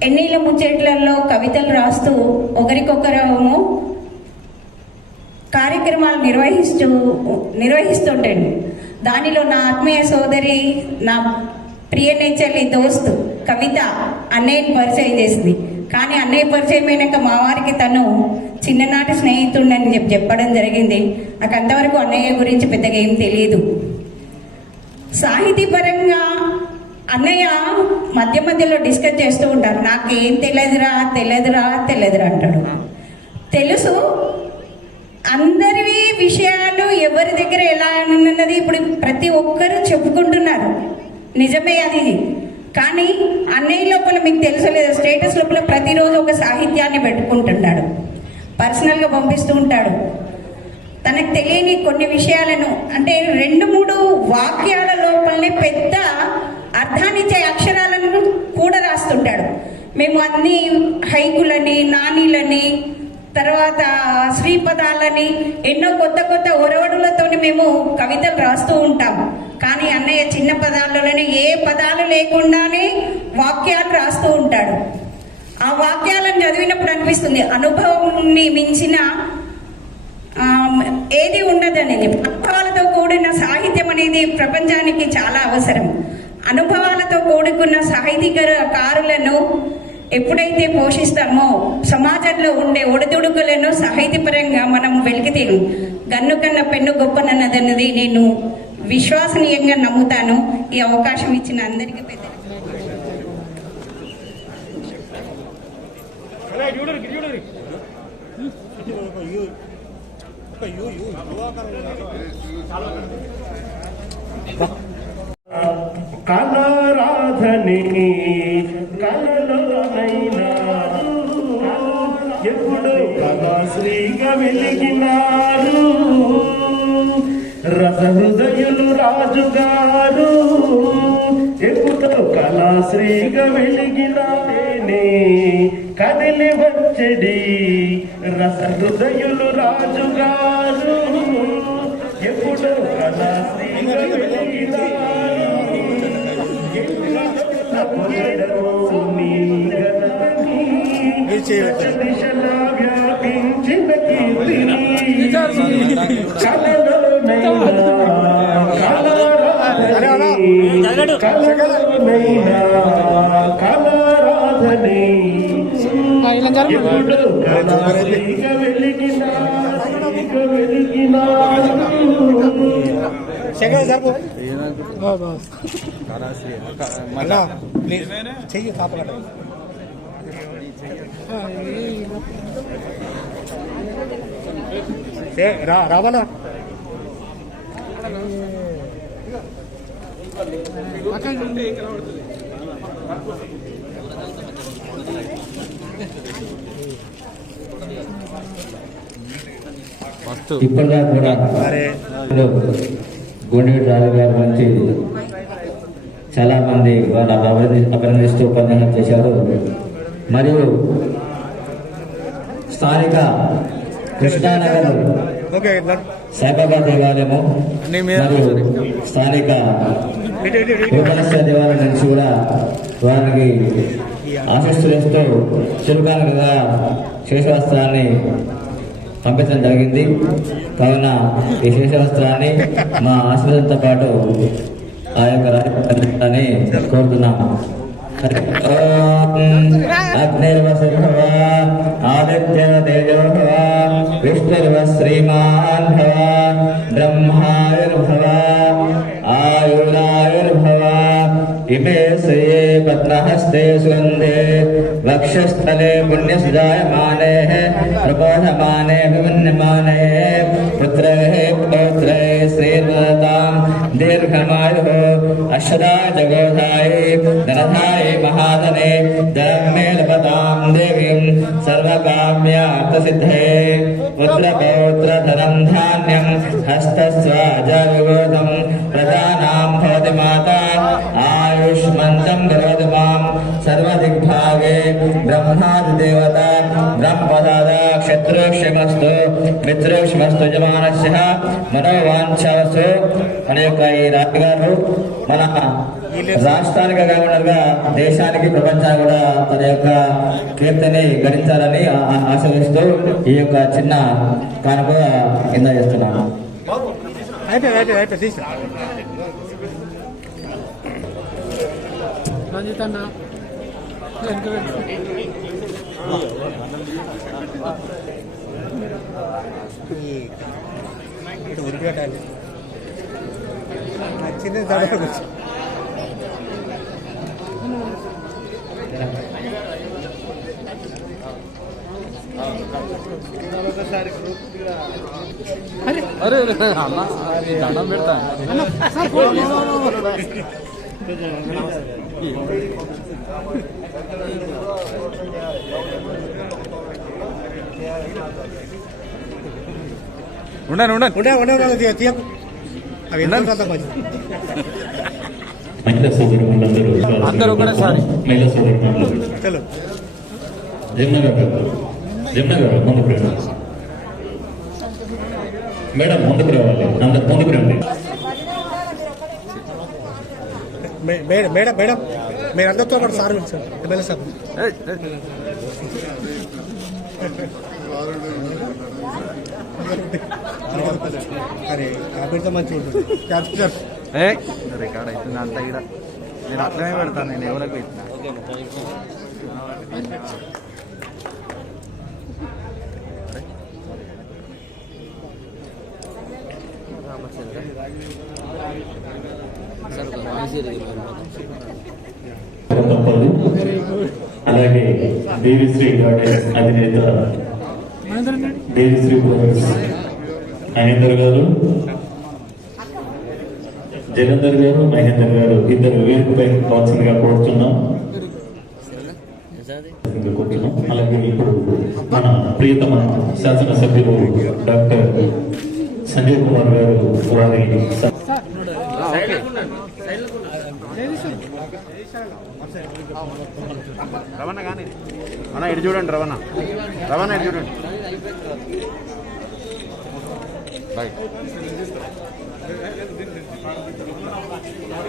ఎన్నీళ్ళ ముచ్చట్లలో కవితలు రాస్తూ ఒకరికొకరము కార్యక్రమాలు నిర్వహిస్తుంటాను. దానిలో నా ఆత్మీయ సోదరి, నా ప్రియనేచర్లి దోస్తు కవిత అన్నయ్యని పరిచయం చేసింది. కానీ అన్నయ్య పరిచయం అయినాక మా వారికి తను చిన్ననాటి స్నేహితుడని చెప్పడం జరిగింది. నాకు అంతవరకు అన్నయ్య గురించి పెద్దగా ఏం తెలియదు. సాహితీపరంగా అన్నయ్య మధ్య మధ్యలో డిస్కస్ చేస్తూ ఉంటారు. నాకేం తెలియదురా అంటాడు. తెలుసు అందరి విషయాలు ఎవరి దగ్గర ఎలా ఉన్నది ఇప్పుడు ప్రతి ఒక్కరూ చెప్పుకుంటున్నారు. నిజమే అది. కానీ అన్నయ్య లోపల మీకు తెలుసలేదు, స్టేటస్ లోపల ప్రతిరోజు ఒక సాహిత్యాన్ని పెట్టుకుంటున్నాడు, పర్సనల్గా పంపిస్తూ ఉంటాడు. తనకు తెలియని కొన్ని విషయాలను అంటే 2-3 వాక్యాల లోపలనే పెద్ద అర్థాన్నిచ్చే అక్షరాలను కూడా రాస్తుంటాడు. మేము అన్ని హైకులని, నానీలని, తర్వాత శ్రీపదాలని ఎన్నో కొత్త ఒరవడులతో మేము కవితలు రాస్తూ ఉంటాం. కానీ అన్నయ్య చిన్న పదాలలోనే ఏ పదాలు లేకుండానే వాక్యాలు రాస్తూ ఉంటాడు. ఆ వాక్యాలను చదివినప్పుడు అనిపిస్తుంది అనుభవంని మించిన ఏది ఉండదని. అనుభవాలతో కూడిన సాహిత్యం అనేది ప్రపంచానికి చాలా అవసరం. అనుభవాలతో కూడుకున్న సాహితీకారులను ఎప్పుడైతే పోషిస్తామో సమాజంలో ఉండే ఒడిదుడుకులను సాహిత్యపరంగా మనం వెలికితే గన్ను కన్నా పెన్ను గొప్పనన్నదన్నది నేను విశ్వసనీయంగా నమ్ముతాను. ఈ అవకాశం ఇచ్చిన అందరికీ పెద్ద కళారాధని కళలోనైనా ఎప్పుడు కళాశ్రీగా వెలిగినారు రసహృదయులు రాజుగారు. ఎప్పుడు కళాశ్రీగా వెలిగినానే కదిలి వచ్చడి రసహృదయులు రాజుగారు. ఎప్పుడు కళాశ్రీగా వెలిగినారు దిశలా వ్యాపించిన కీర్తి కళలోనైనా కళారాధనే ఎప్పుడు కళాశ్రీగా వెలిగినా చెయ్యి కాపలా రావాలా ఇప్పటిదాకా కూడా గుండేటి రాజు గారి గురించి చాలా మంది వాళ్ళు అభినందిస్తూ ఉపన్యాసం చేశారు. మరియు స్థానిక కృష్ణానగర్ సాయిబాబా దేవాలయము మరియు స్థానిక దేవాలయం నుంచి కూడా వారికి ఆశిస్తులేస్తూ చురుకాలుగా శేషవస్త్రాన్ని పంపించడం జరిగింది. కావున ఈ శేషవస్త్రాన్ని మా ఆశీర్వాదంతో పాటు ఆ యొక్క రాజధాని కోరుతున్నాము. अग्निर्वसुर्भव आदित्यतेजो भव विष्णुर्व श्रीमान् भव ब्रह्मायुर्भव आयुरायुर्भव इमे श्रिये पद्महस्ते सुगन्धे वक्षस्थले पुण्यसुजायमाने प्रबोधमाने विमन्यमाने पुत्रे पौत्रे श्रीर्वदतां दीर्घमायुः अश्वदाय जगोधाय धनधाय महाधने धनं मे लभतां देवीं सर्वकाम्यार्थसिद्धये पुत्रपौत्र धनं धान्यं हस्तस्वाजविगोदं प्रजानां भवति माता आयुष्मन्तं करोतु मां सर्वदिग्भागे ब्रह्मादिदेवता ब्रह्मदादा क्षत्रुक्षमस्तु मित्रुक्षमस्तु యజమానస్య మనోవాంఛావస్తు అనే యొక్క ఈ రాజుగారు మన రాష్ట్రానికి కాకుండా దేశానికి ప్రపంచానికి కూడా తన యొక్క కీర్తిని గణించాలని ఆశిస్తూ ఈ యొక్క చిన్న కానుక కింద చేస్తున్నాను. अरे अन्न దండం పెడతా ఉండండి మహిళా సోదరులందరూ అందరూ ఒకటేసారి మహిళా సోదరులు జమున గారు ముందుకు రండి మేడం, ముందుకు రావాలి, అందరు ముందుకు రండి. మేడం మీరు అందరితో పాటు సార్ సార్ ఎమ్మెల్యే సార్ అరే క్యాబినెట్ మంచిగా ఉంటుంది క్యాప్చర్ రికార్డ్ అవుతుంది అంత ఇక్కడ నేను అట్లనే పెడతాను. నేను ఎవరికి పెట్టినా అలాగే దేవిశ్రీ గార్డెన్స్ అధినేత దేవిశ్రీ మహేందర్ గారు, జలంధర్ గారు, మహేందర్ గారు ఇద్దరు వేదికపై కావాల్సిందిగా కోరుతున్నాం. అలాగే ఇప్పుడు మన ప్రియతమ శాసనసభ్యులు డాక్టర్ సంజయ్ కుమార్ గారు వారి రవణ కానీ అన్న ఇటు చూడండి, రవణ ఇటు చూడండి.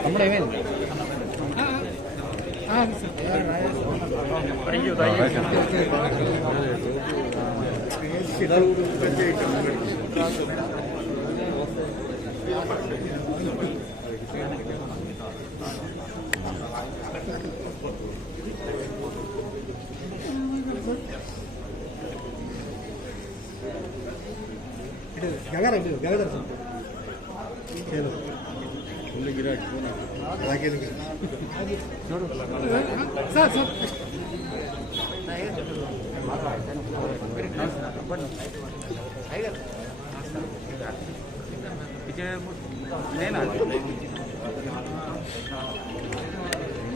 తమ్ముడు ఏమైంది?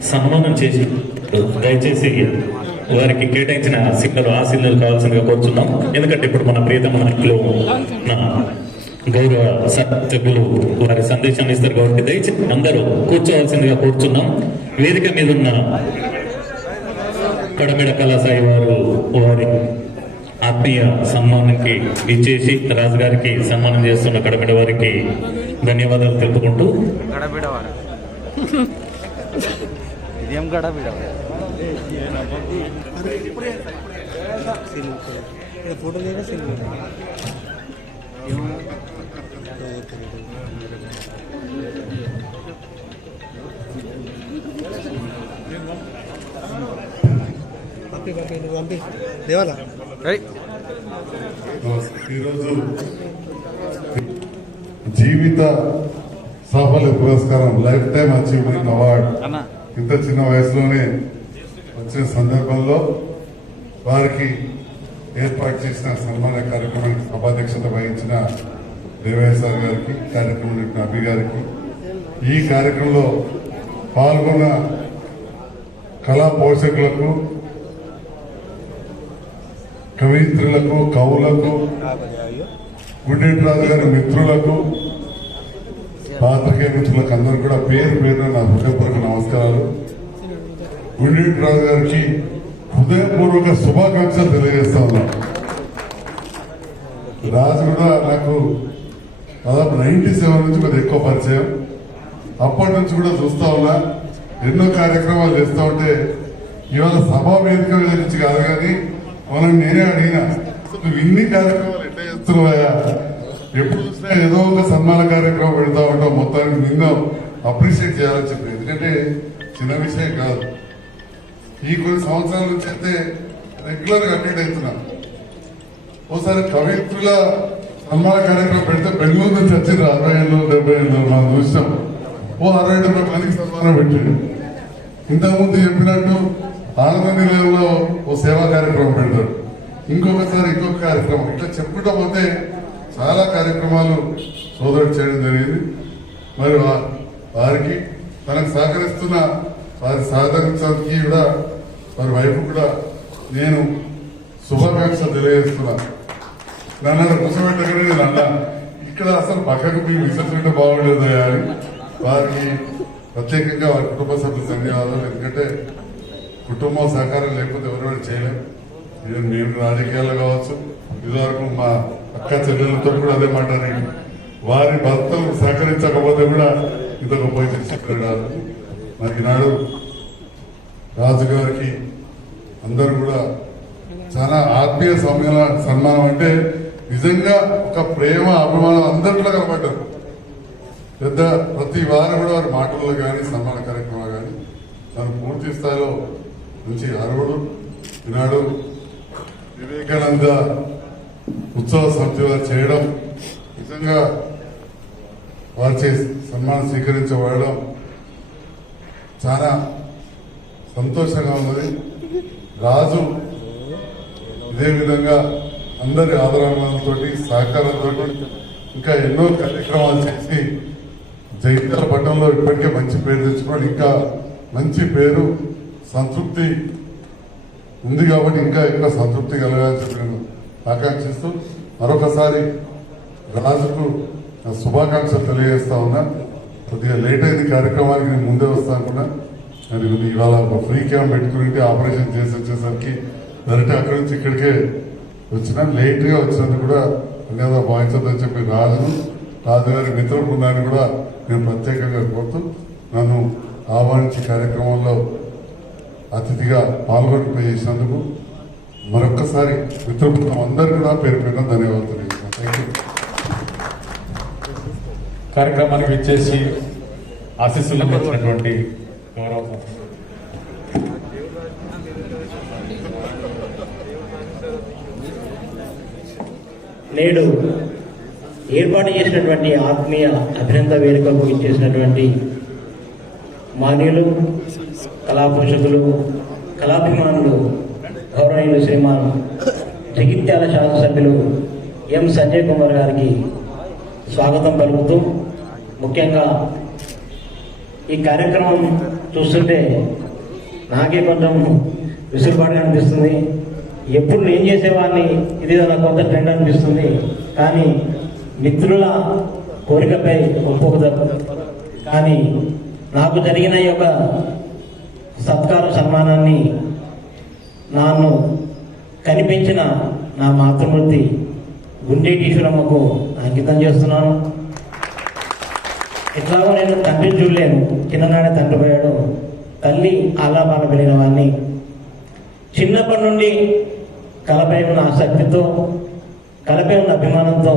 సన్మానం చేసి దయచేసి వారికి కేటాయించిన సిగ్నల్ ఆ సిగ్నల్ కావాల్సిందిగా కోరుతున్నాం. ఎందుకంటే ఇప్పుడు మన ప్రియతమ నాయకులు గౌరవ సభ్యులు వారి సందేశాన్ని ఇస్తారు కాబట్టి దయచేసి అందరూ కూర్చోవలసిందిగా కోరుతున్నాం. వేదిక మీద ఉన్న కడమిడ కళాసాయి వారు వారి ఆత్మీయ సన్మానానికి ఇచ్చేసి రాజుగారికి సన్మానం చేస్తున్న కడమిడ వారికి ధన్యవాదాలు తెలుపుకుంటూ ఇదేం గడబిడ ఫోటో ఈరోజు జీవిత సాఫల్య పురస్కారం లైఫ్ టైం అచీవ్మెంట్ అవార్డు ఇంత చిన్న వయసులోనే వచ్చిన సందర్భంలో వారికి ఏర్పాటు చేసిన సన్మాన కార్యక్రమానికి సభాధ్యక్షత వహించిన దేవయ్య సార్ గారికి, కార్యక్రమం అభి గారికి, ఈ కార్యక్రమంలో పాల్గొన్న కళా పోషకులకు, కవయిత్రులకు, కవులకు, గుండెటి రాజు గారి మిత్రులకు, పాత్రికేయ మిత్రులకు అందరూ కూడా పేరు పేరున నా హృదయపూర్వక నమస్కారాలు. గుండెటి రాజు గారికి హృదయపూర్వక శుభాకాంక్షలు తెలియజేస్తా ఉన్నాను. రాజు కూడా నాకు దాదాపు 97 నుంచి కొద్దిగా ఎక్కువ పరిచయం. అప్పటి నుంచి కూడా చూస్తా ఉన్నా, ఎన్నో కార్యక్రమాలు చేస్తూ ఉంటే ఇవాళ సభా వేదిక నుంచి కాదు కానీ మనం నేనే అడిగినా, నువ్వు ఇన్ని కార్యక్రమాలు ఎట్లా చేస్తున్నావా, ఎప్పుడు చూసినా ఏదో ఒక సన్మాన కార్యక్రమం పెడతా ఉంటావు, మొత్తానికి నిన్ను అప్రిషియేట్ చేయాలని చెప్పి. ఎందుకంటే చిన్న విషయం కాదు. ఈ కొన్ని సంవత్సరాల నుంచి అయితే రెగ్యులర్ గా అటెండ్ అవుతున్నా. ఓసారి కవిత్రుల సన్మాన కార్యక్రమం పెడితే బెంగళూరు నుంచి వచ్చింది 60 ఏళ్ళు 70 ఏళ్ళు మనం చూసాం. 60-70 మందికి సన్మానం పెట్టిండు. ఇంతకుముందు చెప్పినట్టు ఆనంద నిలయంలో ఓ సేవా కార్యక్రమం పెడతారు, ఇంకొకసారి ఇంకొక కార్యక్రమం, ఇట్లా చెప్పుకుంటూ పోతే చాలా కార్యక్రమాలు సోదరుడు చేయడం జరిగింది. మరి వారికి తనకు సహకరిస్తున్న వారి సహకరించడానికి కూడా వారి వైపు కూడా నేను శుభాకాంక్షలు తెలియజేస్తున్నా. నన్ను కూర్చోబెట్టగానే నేను అన్నా, ఇక్కడ అసలు పక్కకు మీరు విసర్జించడం బాగుండేది అని వారికి ప్రత్యేకంగా వారి కుటుంబ సభ్యులు ధన్యవాదాలు. ఎందుకంటే కుటుంబం సహకారం లేకపోతే ఎవరు చేయలేం. మేము రాజకీయాల్లో కావచ్చు, ఇదివరకు మా అక్క చెల్లెలతో కూడా అదే మాట్లాడి వారి భర్తలు సహకరించకపోతే కూడా ఇంత గొప్ప తీసుకురాడు. మరి ఈనాడు రాజు గారికి అందరూ కూడా చాలా ఆత్మీయ సన్మానం అంటే నిజంగా ఒక ప్రేమ అభిమానం అందరూ కూడా కనబడ్డారు. పెద్ద ప్రతి వారం కూడా వారి మాటల్లో కానీ సన్మాన కార్యక్రమాలు కానీ తను పూర్తి స్థాయిలో మంచి అర్హుడు. ఈనాడు వివేకానంద ఉత్సవ సమితి వారు చేయడం, నిజంగా వారి సన్మానం స్వీకరించబడడం చాలా సంతోషంగా ఉన్నది. రాజు ఇదే విధంగా అందరి ఆదరణలతో సహకారంతో ఇంకా ఎన్నో కార్యక్రమాలు చేసి జగిత్యాల పట్టణంలో ఇప్పటికే మంచి పేరు తెచ్చుకొని ఇంకా మంచి పేరు సంతృప్తి ఉంది కాబట్టి ఇంకా ఎక్కువ సంతృప్తి కలగాల్సి నేను ఆకాంక్షిస్తూ మరొకసారి రాజుకు శుభాకాంక్షలు తెలియజేస్తా ఉన్నా. కొద్దిగా లేట్ అయింది కార్యక్రమానికి, నేను ముందే వస్తాను కూడా. మరి ఇవాళ ఒక ఫ్రీ క్యాంప్ పెట్టుకుని ఆపరేషన్ చేసి వచ్చేసరికి డైరెక్ట్ అక్కడి నుంచి ఇక్కడికే వచ్చినా, లేట్ గా వచ్చినందుకు కూడా ధన్యవాదాలు భావించదని చెప్పి రాజు గారి మిత్ర బృందాన్ని కూడా నేను ప్రత్యేకంగా కోరుతూ నన్ను ఆహ్వానించే కార్యక్రమంలో అతిథిగా పాల్గొని చేసినందుకు మరొక్కసారి మిత్ర బృందం అందరూ కూడా పేరు పేరున ధన్యవాదాలు తెలియజేస్తాను. Thank you. కార్యక్రమానికి విచ్చేసి ఆశీస్సులు ఇచ్చినటువంటి గౌరవ నేడు ఏర్పాటు చేసినటువంటి ఆత్మీయ అభినంద వేడుకకు ఇచ్చేసినటువంటి మాన్యులు, కళా పోషకులు, కళాభిమానులు, గౌరవనీయులు శ్రీమాన్ జగిత్యాల శాసనసభ్యులు ఎం సంజయ్ కుమార్ గారికి స్వాగతం పలుకుతూ, ముఖ్యంగా ఈ కార్యక్రమం చూస్తుంటే నాకే కొంచెం విసులుబాటుగా అనిపిస్తుంది. ఎప్పుడు నేను చేసేవాడిని, ఇది నాకు కొంత ట్రెండ్ అనిపిస్తుంది. కానీ మిత్రుల కోరికపై ఒప్పుకుతారు. కానీ నాకు జరిగిన ఈ యొక్క సత్కార సన్మానాన్ని నన్ను కనిపించిన నా మాతృమూర్తి గుండెటి ఈశ్వరమ్మకు అంకితం చేస్తున్నాను. ఎట్లాగో నేను తండ్రిని చూడలేను, చిన్ననాడే తండ్రి పోయాడు. తల్లి ఆలాపాల పెరిగిన వాడిని. చిన్నప్పటి నుండి కళపై ఉన్న ఆసక్తితో, కళపై ఉన్న అభిమానంతో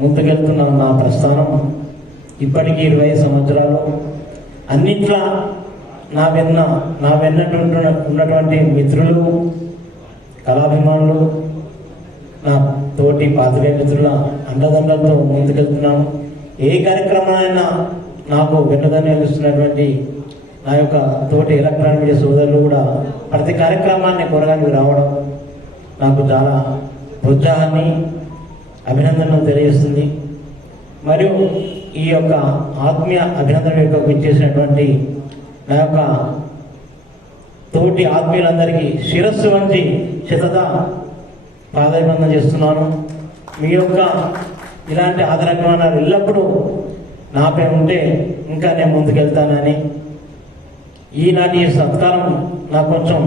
ముందుకెళ్తున్న నా ప్రస్థానం ఇప్పటికీ 20 సంవత్సరాలు. అన్నిట్లా నా వెన్నట్టు ఉన్నటువంటి మిత్రులు, కళాభిమానులు, నా తోటి పాత్రికేయ మిత్రుల అండదండలతో ముందుకెళ్తున్నాను. ఏ కార్యక్రమాలైనా నాకు వెన్నదని అందిస్తున్నటువంటి నా యొక్క తోటి ఎలక్ట్రానిక్ మీడియా సోదరులు కూడా ప్రతి కార్యక్రమాన్ని కొనడానికి రావడం నాకు చాలా ప్రోత్సాహాన్ని, అభినందనలు తెలియజేస్తుంది. మరియు ఈ యొక్క ఆత్మీయ అభినందన వేడుకకు ఇచ్చేసినటువంటి నా యొక్క తోటి ఆత్మీయులందరికీ శిరస్సు వంచి పాదాభివందనం చేస్తున్నాను. మీ యొక్క ఇలాంటి ఆదరాభిమానాలు ఎల్లప్పుడూ నాపై ఉంటే ఇంకా నేను ముందుకెళ్తానని. ఈనాటి సత్కారం నాకు కొంచెం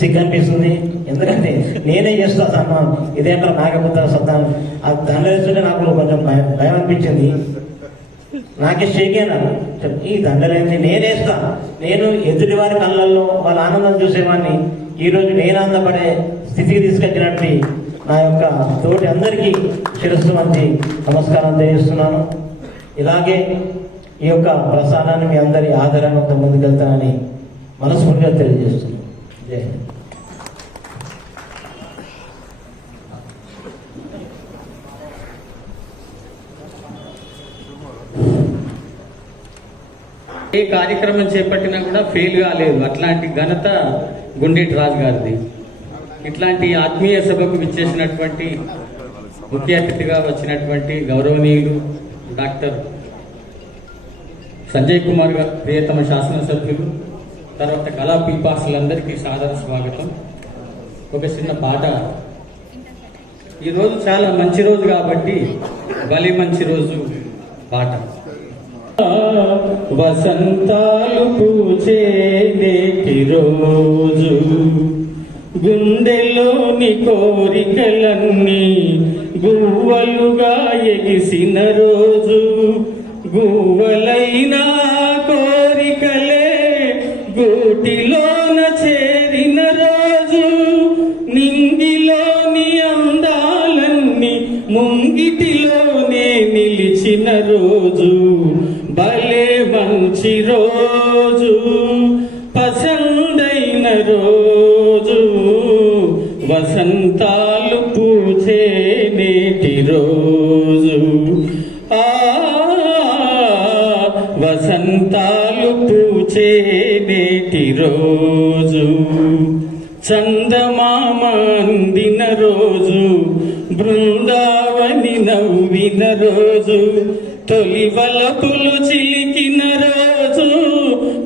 సిగ్గనిపిస్తుంది, ఎందుకంటే నేనే చేస్తా సన్మానం, ఇదేంటారు నాగపుత్ర సత్తాను అది దండ వేస్తుంటే నాకు కొంచెం భయం అనిపించింది. నాకే షేకేనా ఈ దండలేంది, నేనేస్తా. నేను ఎదుటి వారి కళ్ళల్లో వాళ్ళ ఆనందం చూసేవాడిని ఈరోజు నేను ఆనందపడే స్థితికి తీసుకొచ్చినట్టు నా యొక్క తోటి అందరికీ శిరస్సు వంచి నమస్కారం తెలియజేస్తున్నాను. ఇలాగే ఈ యొక్క ప్రసాదాన్ని మీ అందరి ఆదరణతో ముందుకెళ్తానని మనస్ఫూర్తిగా తెలియజేస్తున్నాను. జై హింద్. ఏ కార్యక్రమం చేపట్టినా కూడా ఫెయిల్ కాలేదు. అట్లాంటి ఘనత గుండేటి రాజు గారిది. ఇట్లాంటి ఆత్మీయ సభకు విచ్చేసినటువంటి ముఖ్య అతిథిగా వచ్చినటువంటి గౌరవనీయులు డాక్టర్ సంజయ్ కుమార్ గారు, ప్రియతమ శాసనసభ్యులు, తర్వాత కళా పిపాసులందరికీ సాదర స్వాగతం. ఒక చిన్న పాట. ఈరోజు చాలా మంచి రోజు కాబట్టి భలే మంచి రోజు పాట. వసంతాలు పూచే నేటి రోజు, గుండెలోని కోరికలన్నీ గువ్వలుగా ఎగిసిన రోజు, గువ్వలైనా కోరికలే గూటిలోన చేరిన రోజు, నింగిలోని అందాలన్నీ ముంగిటిలోనే నిలిచిన రోజు, భలే మంచి రోజు, పసందైన రోజు, వసంతాలు పూచే నేటి రోజు. వసంతాలు పూచే నేటి రోజు, చందమామ అందిన రోజు, బృందావని నవ్విన రోజు, తొలి వలపులు చిలికిన రోజు,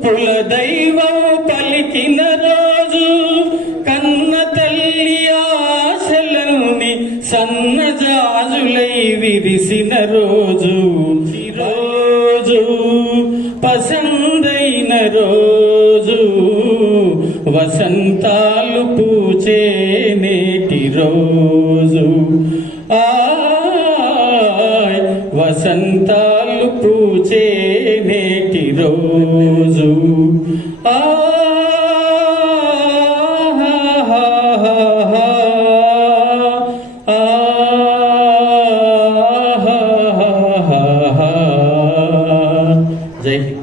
కుల దైవం పలికిన రోజు, కన్న తల్లి ఆశలన్నీ సన్నజాజులై విరిసిన రోజు, రోజు పసందైన రోజు, వసంతాలు పూచే నేటి రోజు. వసంతాలు పూచే నేటి రోజు. జై హింద్.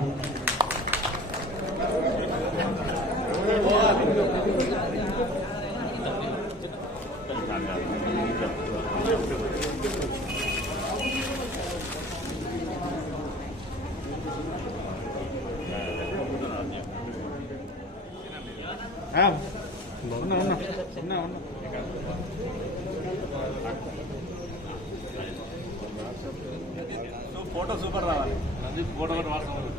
ఫోటో సూపర్ రావాలి. ఫోటో కూడా వాట్సాప్